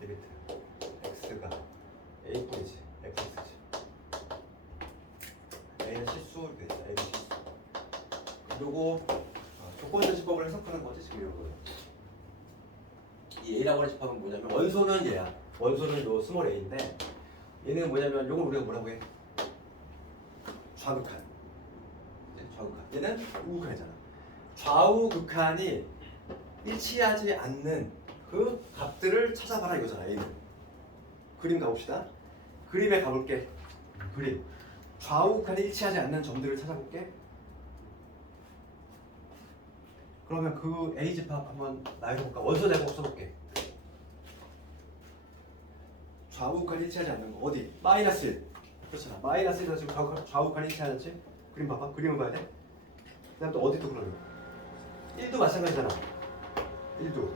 리미트 x가 a 뿐이지 fx지 a는 실수 이렇게 됐다 a는 실수 그리고 조건지수법을 해석하는 거지 지금 이런 거예요. 이 a라고 하는 집합은 뭐냐면 원소는 얘야. 원소는 요 스몰 a인데 얘는 뭐냐면 요걸 우리가 뭐라고 해? 좌극한. 네, 좌극한. 얘는 우극한이잖아. 좌우 극한이 일치하지 않는 그 값들을 찾아봐라 이거잖아. A는. 그림 가봅시다. 그림에 가볼게. 그림. 좌우 극한이 일치하지 않는 점들을 찾아볼게. 그러면 그 A집합 한번 나열해볼까? 원소 제곱 써볼게. 좌우칸 일치하지 않는 거 어디? 마이너스 1 그렇잖아. 마이너스 1에서 지금 좌우칸 일치하지? 그림 봐봐. 그림을 봐야 돼. 그 다음 또 어디 또 그러면 1도 마찬가지잖아. 1도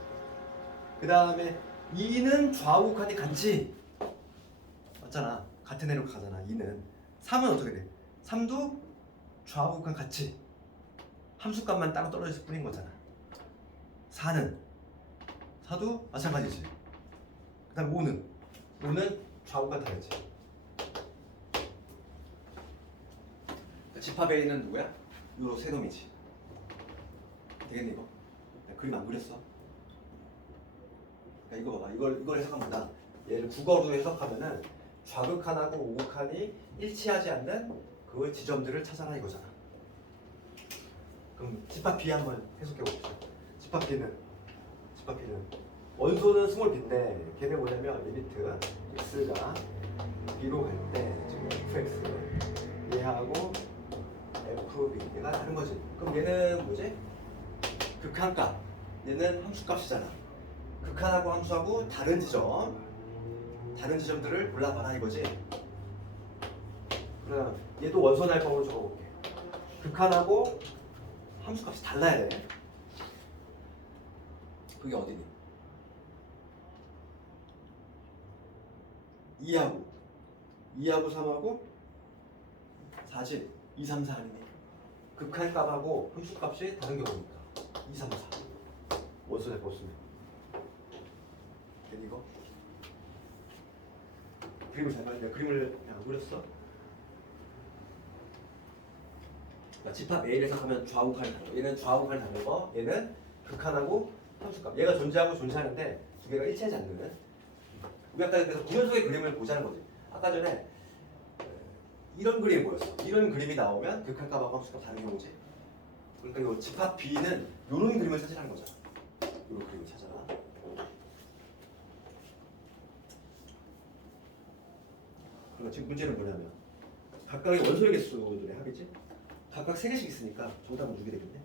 그 다음에 2는 좌우칸이 같지? 맞잖아. 같은 애로 가잖아. 2는 3은 어떻게 돼? 3도 좌우칸 같지? 함수값만 따로 떨어졌을 뿐인 거잖아. 4도 마찬가지지. 그 다음 5는 좌우가 다르지. 집합 A는 누구야? 요로 세 놈이지. 되겠니 이거? 그림 안 그렸어. 이거 봐봐. 이걸 해석합니다. 얘를 국어로 해석하면은 좌극한하고 우극한이 일치하지 않는 그 지점들을 찾아라 이거잖아. 그럼 집합 B 한번 해석해 봅시다. 집합 B는 원소는 스몰 b인데 걔는 뭐냐면 리미트 x가 b로 갈 때 지금 fx 얘하고 fb 얘가 다른 거지. 그럼 얘는 뭐지? 극한값. 얘는 함수값이잖아. 극한하고 함수하고 다른 지점들을 골라봐라 이거지. 그럼 얘도 원소 날법으로 적어볼게. 극한하고 함수값이 달라야 돼. 그게 어디니? 2하고 3하고 4지. 2, 3, 4 아니니? 극한값하고 함수값이 다른 경우니까 2, 3, 4 원소 내법 쓰면 괜히 이거? 그림을 잘 봐야 돼. 그림을 안 그렸어? 그러니까 집합 A를 해석하면 좌우칸이 다르고 얘는 좌우칸이 다른 거 얘는 극한하고 함수값 얘가 존재하고 존재하는데 두 개가 일치하지 않는 우리 아까 그래서 구현속의 그림을 보자는 거지. 아까 전에 이런 그림이 보였어. 이런 그림이 나오면 극한값하고 함수값 다른 경우지. 그러니까 이 집합 B는 이런 그림을 찾으라는 거잖아. 이런 그림을 찾아라. 그러면 지금 문제는 뭐냐면 각각의 원소의 개수들의 합이지. 각각 3개씩 있으니까 정답은 6이 되겠네.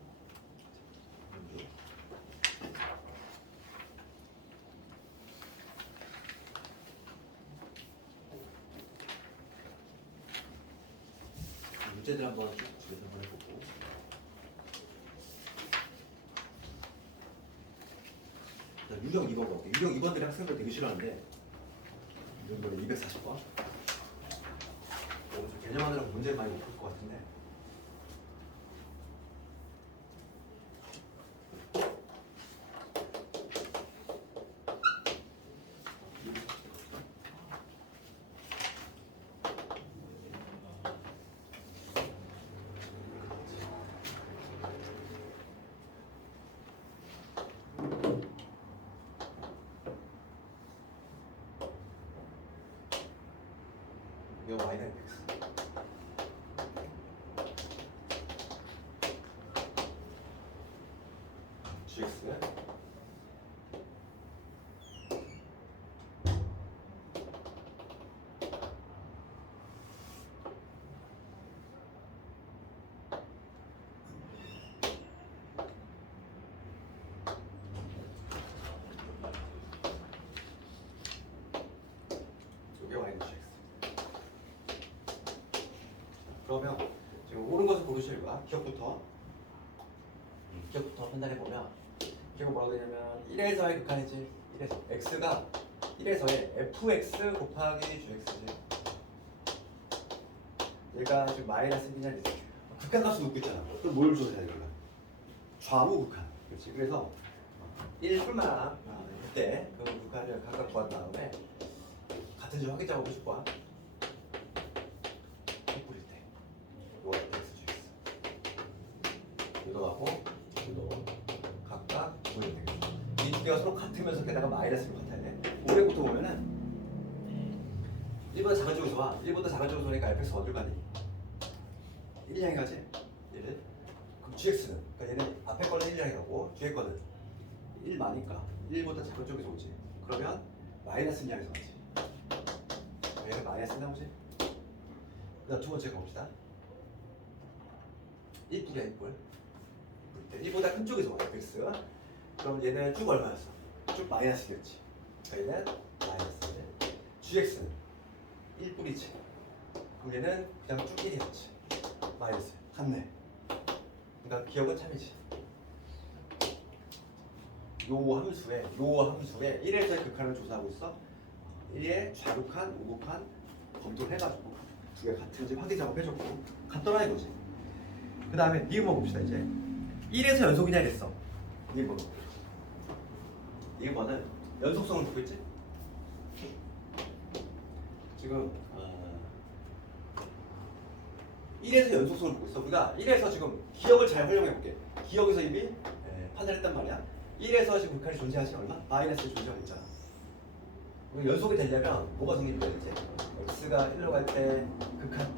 문제들 한번 집에서 한번 해보고. 유형 2번 볼게. 유형 2번들이 학생들 되게 싫어하는데 이번에 240번. 오늘 좀 개념하느라 문제 많이 못 풀 것 같은데. 이거 y는 x. gx는 이게 y는 gx. 그러면 지금 옳은 것을 고르실 거야. 기억부터 판단해 보면 지금 뭐라고 되냐면 1에서의 극한이지. 1에서 x가 1에서의 fx 곱하기 gx지. 얘가 지금 마이너스 1이냐 이지. 극한값을 놓고 있잖아. 그럼 뭘 조사해야 될까? 좌우 극한. 그렇지. 그래서 1뿐만 그때 그 극한을 각각 구한 다음에 같은 점 확인 작업을 해줄 거야. 뿌릴 때 이거 x gx 이거하고 이거 각각 구해야 되겠어. 이 두 개가 서로 같으면서 게다가 마이너스로 같아야 돼. 500부터 보면은 1보다 작은 쪽에서 와. 1보다 작은 쪽에서 오니까 fx 어딜 가니? 1 향해 가지? 1. 그럼 gx는? 그러니까 얘는 앞에 거는 1 향해 가고 뒤에 거는 1 많으니까 1보다 작은 쪽에서 오지. 그러면 마이너스 1 향해서 가지. 얘는 마이너스 나오지? 그 다음 두 번째 가봅시다. 1뿔이야 1뿔. 1보다 큰 쪽에서 와 fx. 그럼 얘는 쭉 얼마였어? 쭉 마이너스였지. 그러니까 얘는 마이너스. gx는 1뿔이지. 그럼 얘는 그냥 쭉 1이었지. 마이너스. 같네. 그러니까 기억은 참이지. 요 함수에 1에서의 극한을 조사하고 있어. 1의 좌극한, 우극한 검토를 해가지고 두 개 같은지 확인 작업 해줬고 같더라 이거지. 그 다음에 니은번 봅시다 이제. 1에서 연속이냐 이랬어. 니은번. 니은번은 연속성을 묻고 있지. 지금 1에서 연속성을 묻고 있어. 우리가 1에서 지금 기억을 잘 활용해 볼게. 기억에서 이미 판단했단 말이야. 1에서 지금 극한이 존재하지 얼마? 마이너스 존재하고 있잖아. 연속이 되려면 뭐가 생기는 거지? x가 1로 갈 때 극한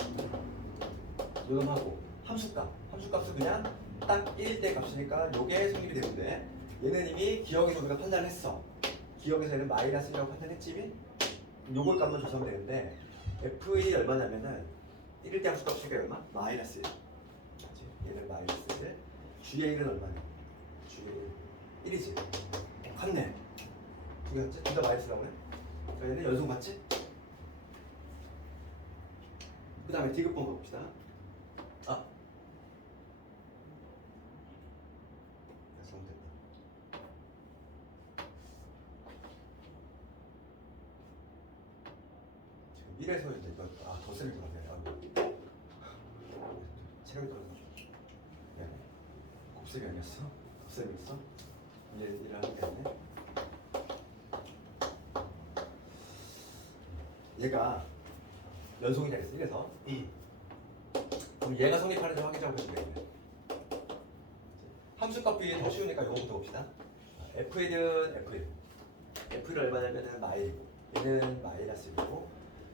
요놈하고 함수값은 그냥 딱 1일 때 값이니까 요게 성립이 되는데 얘는 이미 기억에서 우리가 판단했어. 기억에서 얘는 마이너스 1이라고 판단했지 이미? 요걸 값만 조사하면 되는데 f1이 얼마냐면은 1일 때 함수값이 얼마? 마이너스 1. 맞지? 얘는 마이너스 1. g의 1은 얼마냐? g의 1. 1이지. 같네. 두 개 같지? 둘 다 마이너스라고 해? 그러니까 얘는 연속 맞지? 그 다음에 디귿번 봅시다. 잘못됐다. 지금 1에서 이제 이거 더 세게 들어가네. 체력이 떨어져가지고. 미안해. 곱셈이 아니었어? 곱셈이었어? 일을 하는 게 아니네. 얘가 연속이냐 했어. 1에서 그럼 얘가 성립하는지 확인 작업 해주면 되겠네. 함수값 비에 더 쉬우니까 이거부터 봅시다. f1은 f1 f1은 얼마냐면은 마일이고 얘는 마이너스 1이고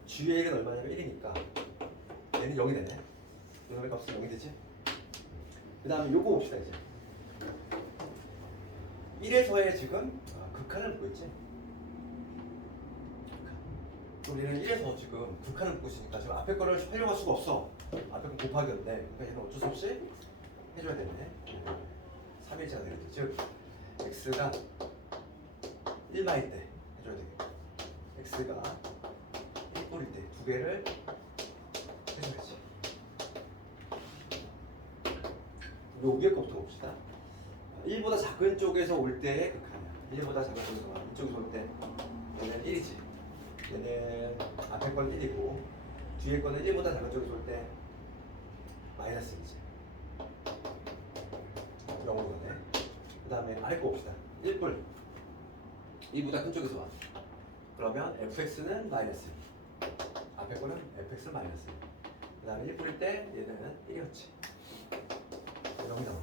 g의 1은 얼마냐면 1이니까 얘는 0이 되네. 이놈의 값은 0이 되지. 그 다음에 요거 봅시다 이제. 1에서의 지금 극한을 보고 있지. 우리는 1에서 지금 극한을 보고 있으니까 지금 앞에 거를 활용할 수가 없어. 앞에 거 곱하기였는데 그러니까 얘는 어쩔 수 없이 해줘야 되네. 3일째가 되겠지. 즉 x가 1마일 때 해줘야 되겠다. x가 1뿔일 때 두 개를 해줘야지. 요 위에 거부터 봅시다. 1보다 작은 쪽에서 올 때의 극한이야. 1보다 작은 쪽에서 와. 이쪽에서 올 때 얘는 1이지. 얘는 앞에 건 1이고 뒤에 거는 1보다 작은 쪽에서 올 때 마이너스 1이지. 0으로 가네. 그 다음에 아래 거 봅시다. 1뿔 2보다 큰 쪽에서 와. 그러면 fx는 마이너스 1. 앞에 거는 fx는 마이너스 1. 그 다음에 1뿔일 때 얘는 1이었지. 0이 나오네.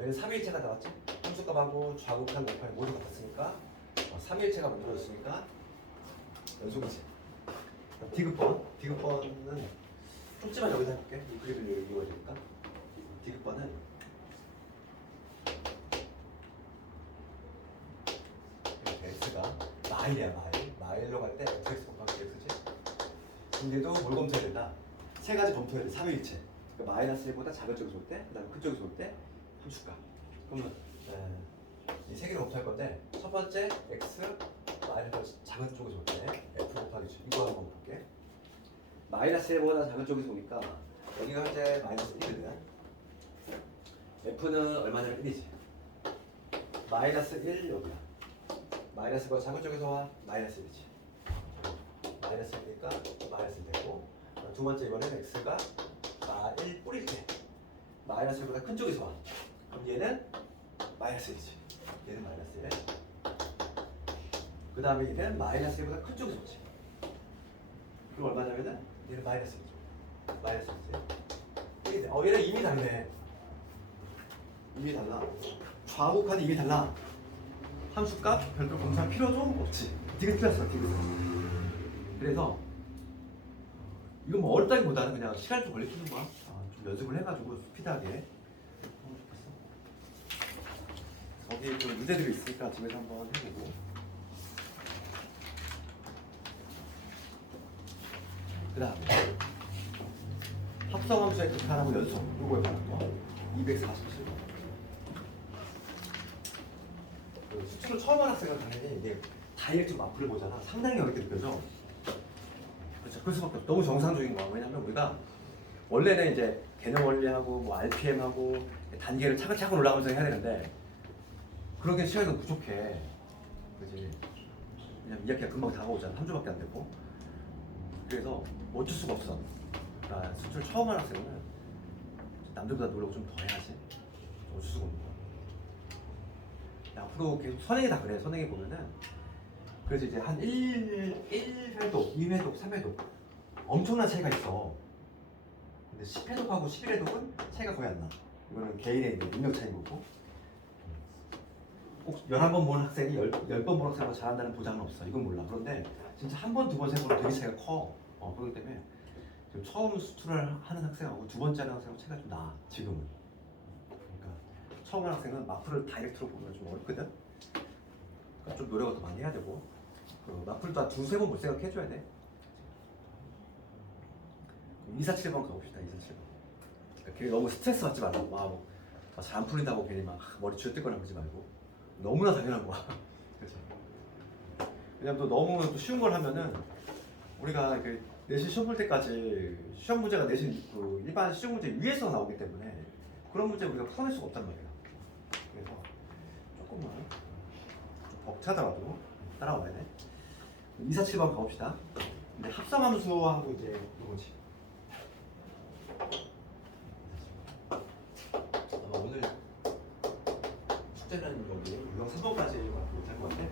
얘는 3일체가 나왔지. 함수값하고 좌극한 곱하기 모두 같았으니까 3일체가 만들어졌으니까 연속이지. 디귿번은 쪽지만 여기다 해볼게. 이 그림을 이어지니까 디귿번은 x가 마일이야. 마일로 갈 때 fx 곱하기 x지. 근데도 뭘 검토해야 된다? 세 가지 검토해야 돼. 3일체. 그러니까 마이너스 1보다 작은 쪽에서 올 때, 그 다음에 큰 쪽에서 올 때 함수값. 그러면 이 세 개를 검토할 건데 첫 번째 x 마이너스 작은 쪽에서 올 때 f 곱하기 g 이거 한번 볼게. 마이너스 1보다 작은 쪽에서 오니까 여기가 현재 마이너스 1이거든. f는 얼마냐면 1이지. 마이너스 1 여기야. 마이너스가 작은 쪽에서 와 마이너스 1이지. 마이너스 1이니까 마이너스 1 되고 두 번째 이번에는 x가 마1 뿌릴 때 마이너스 1보다 큰 쪽에서 와. 그럼 얘는 마이너스 1이지. 얘는 마이너스 1. 그 다음에 얘는 마이너스 1보다 큰 쪽에서 오지. 그럼 얼마냐면은 얘는 마이너스 1죠. 마이너스 1이지. 얘는 이미 다르네. 이미 달라. 좌우 칸이 이미 달라. 함수값 별도 공사할 필요도 없지. 디귿 틀렸어, 디귿. 그래서 이건 뭐 어렵다기보다는 그냥 시간 좀 걸리는 거야. 좀 연습을 해가지고 스피드하게 하면 좋겠어. 거기 좀 문제들이 있으니까 집에서 한번 해보고. 그 다음에 합성함수의 극한하고 연속 요거에 관한 거 247번. 수출을 처음 하는 학생은 당연히 이게 다이렉트 마프를 보잖아. 상당히 어렵게 느껴져. 그렇죠. 그럴 수밖에 없어. 너무 정상적인 거야. 왜냐면 우리가 원래는 이제 개념 원리하고 뭐 RPM하고 단계를 차근차근 올라가면서 해야 되는데 그러기엔 시간이 너무 부족해. 그지? 왜냐면 2학기가 금방 다가오잖아. 3주밖에 안 되고. 그래서 어쩔 수가 없어. 그러니까 수출 처음 하는 학생은 남들보다 노력 좀 더 해야지. 어쩔 수가 없는 거야. 앞으로 계속 선행이 다 그래. 선행이 보면은 그래서 이제 한 1회독, 2회독, 3회독 엄청난 차이가 있어. 근데 10회독하고 11회독은 차이가 거의 안 나. 이거는 개인의 능력 차이인 거고 꼭 11번 보는 학생이 10번 보는 학생보다 잘한다는 보장은 없어. 이건 몰라. 그런데 진짜 한 번, 두 번, 세 번은 되게 차이가 커. 그렇기 때문에 지금 처음 수출을 하는 학생하고 두 번째 하는 학생하고 차이가 좀 나. 지금은. 처음 하는 학생은 마플을 다이렉트로 보면 좀 어렵거든? 그러니까 좀 노력을 더 많이 해야 되고 그 마플도 한 두세 번 볼 생각 해줘야 돼. 247번 가봅시다. 247번. 괜히 너무 스트레스 받지 말고 잘 안 풀린다고 괜히 막 머리 쥐어뜯거나 그러지 말고 너무나 당연한 거야. 그렇지? 왜냐면 또 너무 또 쉬운 걸 하면은 우리가 그 내신 시험 볼 때까지 시험 문제가 내신 그 일반 시험 문제 위에서 나오기 때문에 그런 문제 우리가 풀어낼 수가 없단 말이야. 그래서 조금만 좀 벅차더라도 따라와야 돼. 247번 가봅시다. 근데 합성함수하고 이제 이거지. 아마 오늘 숙제는 여기 유형 3번까지 못할 것 같아.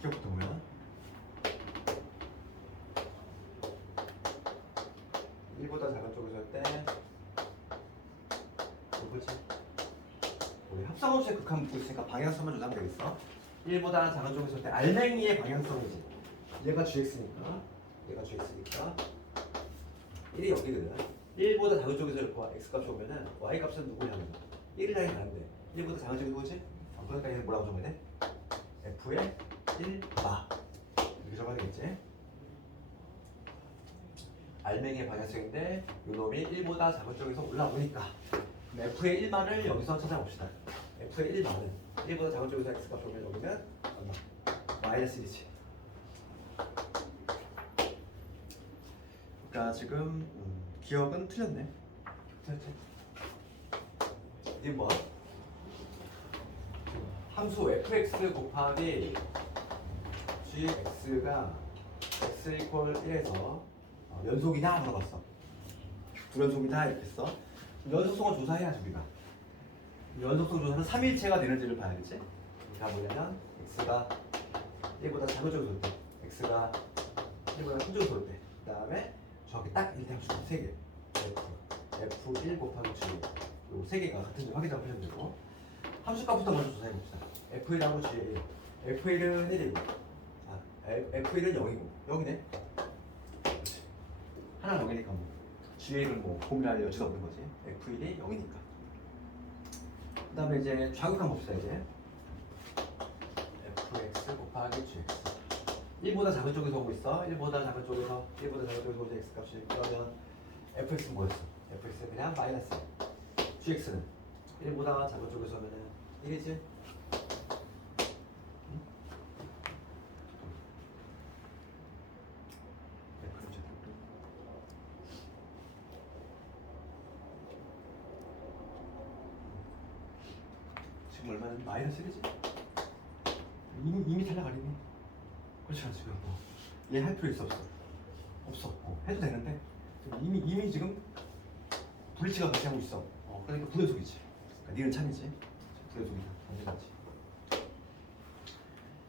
기억부터 보면 1보다 작은 쪽에서 할 때 이거지. 우리 합성함수의 극한 묻고 있으니까 방향성만 조사하면 되겠어. 1보다 작은 쪽에서 할 때 알맹이의 방향성이지. 얘가 gx니까 1이 여기거든. 1보다 작은 쪽에서 이렇게 x값이 오면은 y값은 누구를 향해? 1을 향해 가는데 1보다 작은 쪽이 누구지? 그러니까 얘는 뭐라고 적어야 돼? f의 1바 이렇게 적어야 되겠지? 알맹이의 방향성인데 요놈이 1보다 작은 쪽에서 올라오니까 그럼 f의 1만을 여기서 찾아봅시다. f의 1만은 1보다 작은 쪽에서 x값이 오면 여기는 얼마? 마이너스 1이지. 그러니까 지금 기억은 틀렸네. 틀렸지? 이게 뭐야? 함수 fx 곱하기 gx가 x 이퀄 1에서 연속이냐 물어봤어. 두 연속이냐 이렇게 했어. 연속성을 조사해야지 우리가. 연속성 조사는 3일체가 되는지를 봐야겠지. 그러니까 뭐냐면 x가 1보다 작은 쪽에서 올 때, x가 1보다 큰 쪽에서 올 때, 그 다음에 정확히 딱 이렇게 함수가 3개. f1 곱하기 세 개가 같은지 확인하고 하시면 되고 함수값부터 먼저 조사해 봅시다. F1하고 G1. F1은 1이고 F1은 0이고 여기네. 그렇지. 하나 0이니까 뭐 G1은 뭐 고민할 여지가 없는 거지. F1이 0이니까. 그 다음에 이제 좌극한 봅시다. 이제 fx 곱하기 gx 1보다 작은 쪽에서 오고 있어. 1보다 작은 쪽에서 오고 x 값이 그러면 fx는 뭐였어? fx는 그냥 마이너스 gx는 1보다 작은 쪽에서 오면은 1이지? 응? 지금 얼마나 마이너스 1이지? 이미 탈락하리니? 그렇지 않습니까? 얘 할 필요 있어 없어? 없어. 해도 되는데 이미 지금 불일치가 발생하고 있어. 그러니까 불연속이지. 그러니까 니은 참이지. 불연속이다. 당연하지.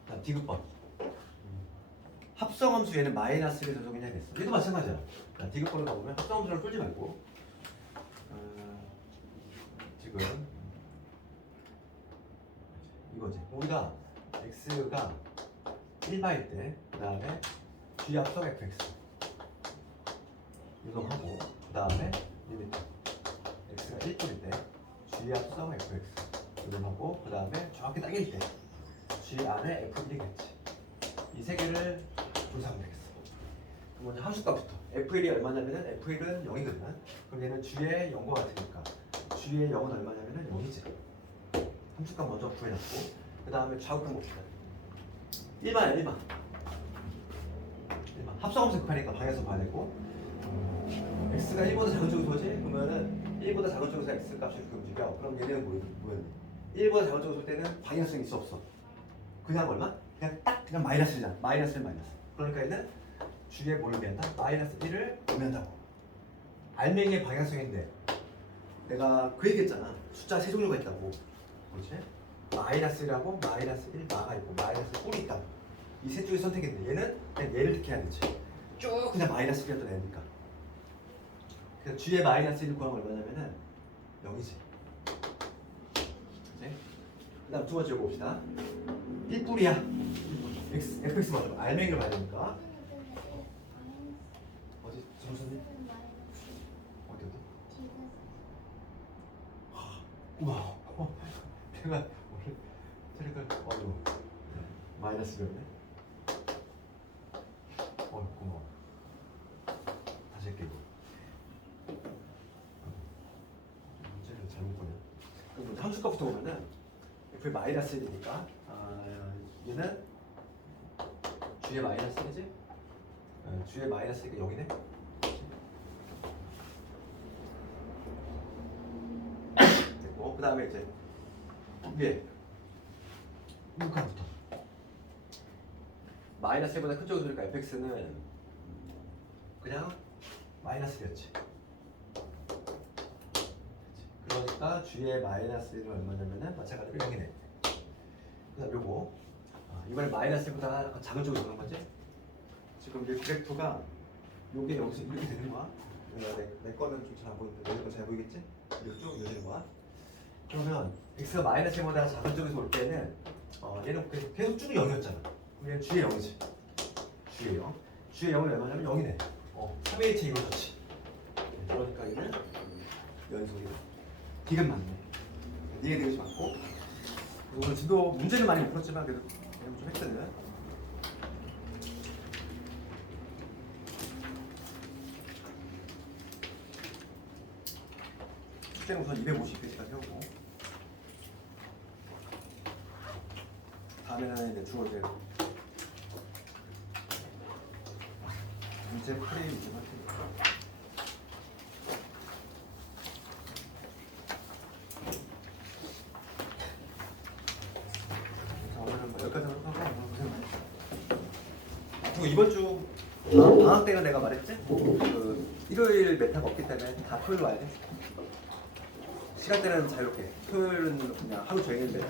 자, 디귿번. 합성함수 얘는 마이너스를 전속이냐 했어. 얘도 마찬가지야. 자, 디귿번을 가보면 합성함수를 풀지 말고 지금 이거지. 우리가 x가 1바일 때 그 다음에 g 합성 fx 이동하고 그 다음에 리미트 x가 1분일 때 g 합성 fx 이동하고 그 다음에 정확히 딱 1때 g 안에 f1이겠지. 이 세 개를 조사하면 되겠어. 그럼 먼저 함수값부터 f1이 얼마냐면은 f1은 0이거든. 그럼 얘는 g의 0과 같으니까 g의 0은 얼마냐면은 0이지. 함수값 먼저 구해놨고 그 다음에 좌우편 봅시다. 1번이야 1번. 합성함수 급하니까 방에서 봐야 되고 x가 1보다 작은 쪽에서 오지? 그러면은 1보다 작은 쪽에서 x 값이 이렇게 움직여. 그럼 얘는 뭐였니? 1보다 작은 쪽에서 올 때는 방향성이 있어 없어? 그냥 얼마? 그냥 딱 그냥 마이너스잖아. 마이너스. 그러니까 얘는 주위에 뭘 의미한다? 마이너스 1을 의미한다고. 알맹이의 방향성인데 내가 그 얘기했잖아. 숫자 세 종류가 있다고. 그렇지? 마이너스라고 마이너스 1 마가 있고 마이너스 꼴이 있다. 이 셋 중에 선택했는데 얘는 그냥 얘를 택해야 되지. 쭉 그냥 마이너스 1이었던 애니까. 그래서 g의 마이너스 1 구하면 얼마냐면은 0이지. 그치? 그 다음 두 번째 봅시다. 1뿔이야. fx 맞아. 알맹이를 봐야 되니까. 어디? 점수님? 어디? 우와. 내가 오늘 체력을 마이너스 배우네. 고마워. 다시 할게 이거. 문제를 잘못 보냐. 그럼 함수값부터 보면은 f 마이너스 1이니까 얘는 g의 마이너스 1이지? g의 마이너스 1이 0이네? 됐고 그 다음에 이제 위에 6칸부터 마이너스 1보다 큰 쪽에서 보니까 fx는 그냥 마이너스 1이었지. 그러니까 g의 마이너스 1은 얼마냐면은 마찬가지로 0이네. 그 다음 요거 이번에 마이너스 1보다 작은 쪽으로 오는 거지. 지금 이 그래프가 요게 여기서 이렇게 되는 거야. 내 거는 좀 잘 안 보이는데 너네 거 잘 보이겠지? 이렇게 쭉 이어지는 거야. 그러면 x가 마이너스 1보다 작은 쪽에서 올 때는 얘는 계속 쭉 0이었잖아. 그럼 얘는 g의 0이지. g의 0. g의 0은 얼마냐면 0이네. 3H 이거좋지. 그러니까 얘는 연속이다. 디귿 맞네. 디귿 맞고. 오늘 지도 문제는 많이 못 풀었지만 그래도 좀 했거든. 숙제는 우선 250페이지까지 해오고 다음에는 이제 주어 이제 문제 프레임 좀 할 테니까. 자, 오늘은 뭐 여기까지 하고 고생 많으셨어요. 그리고 이번 주 방학 때는 내가 말했지? 그 일요일 메타가 없기 때문에 다 토요일 와야 돼. 시간대는 자유롭게. 토요일은 그냥 하루 종일 메타.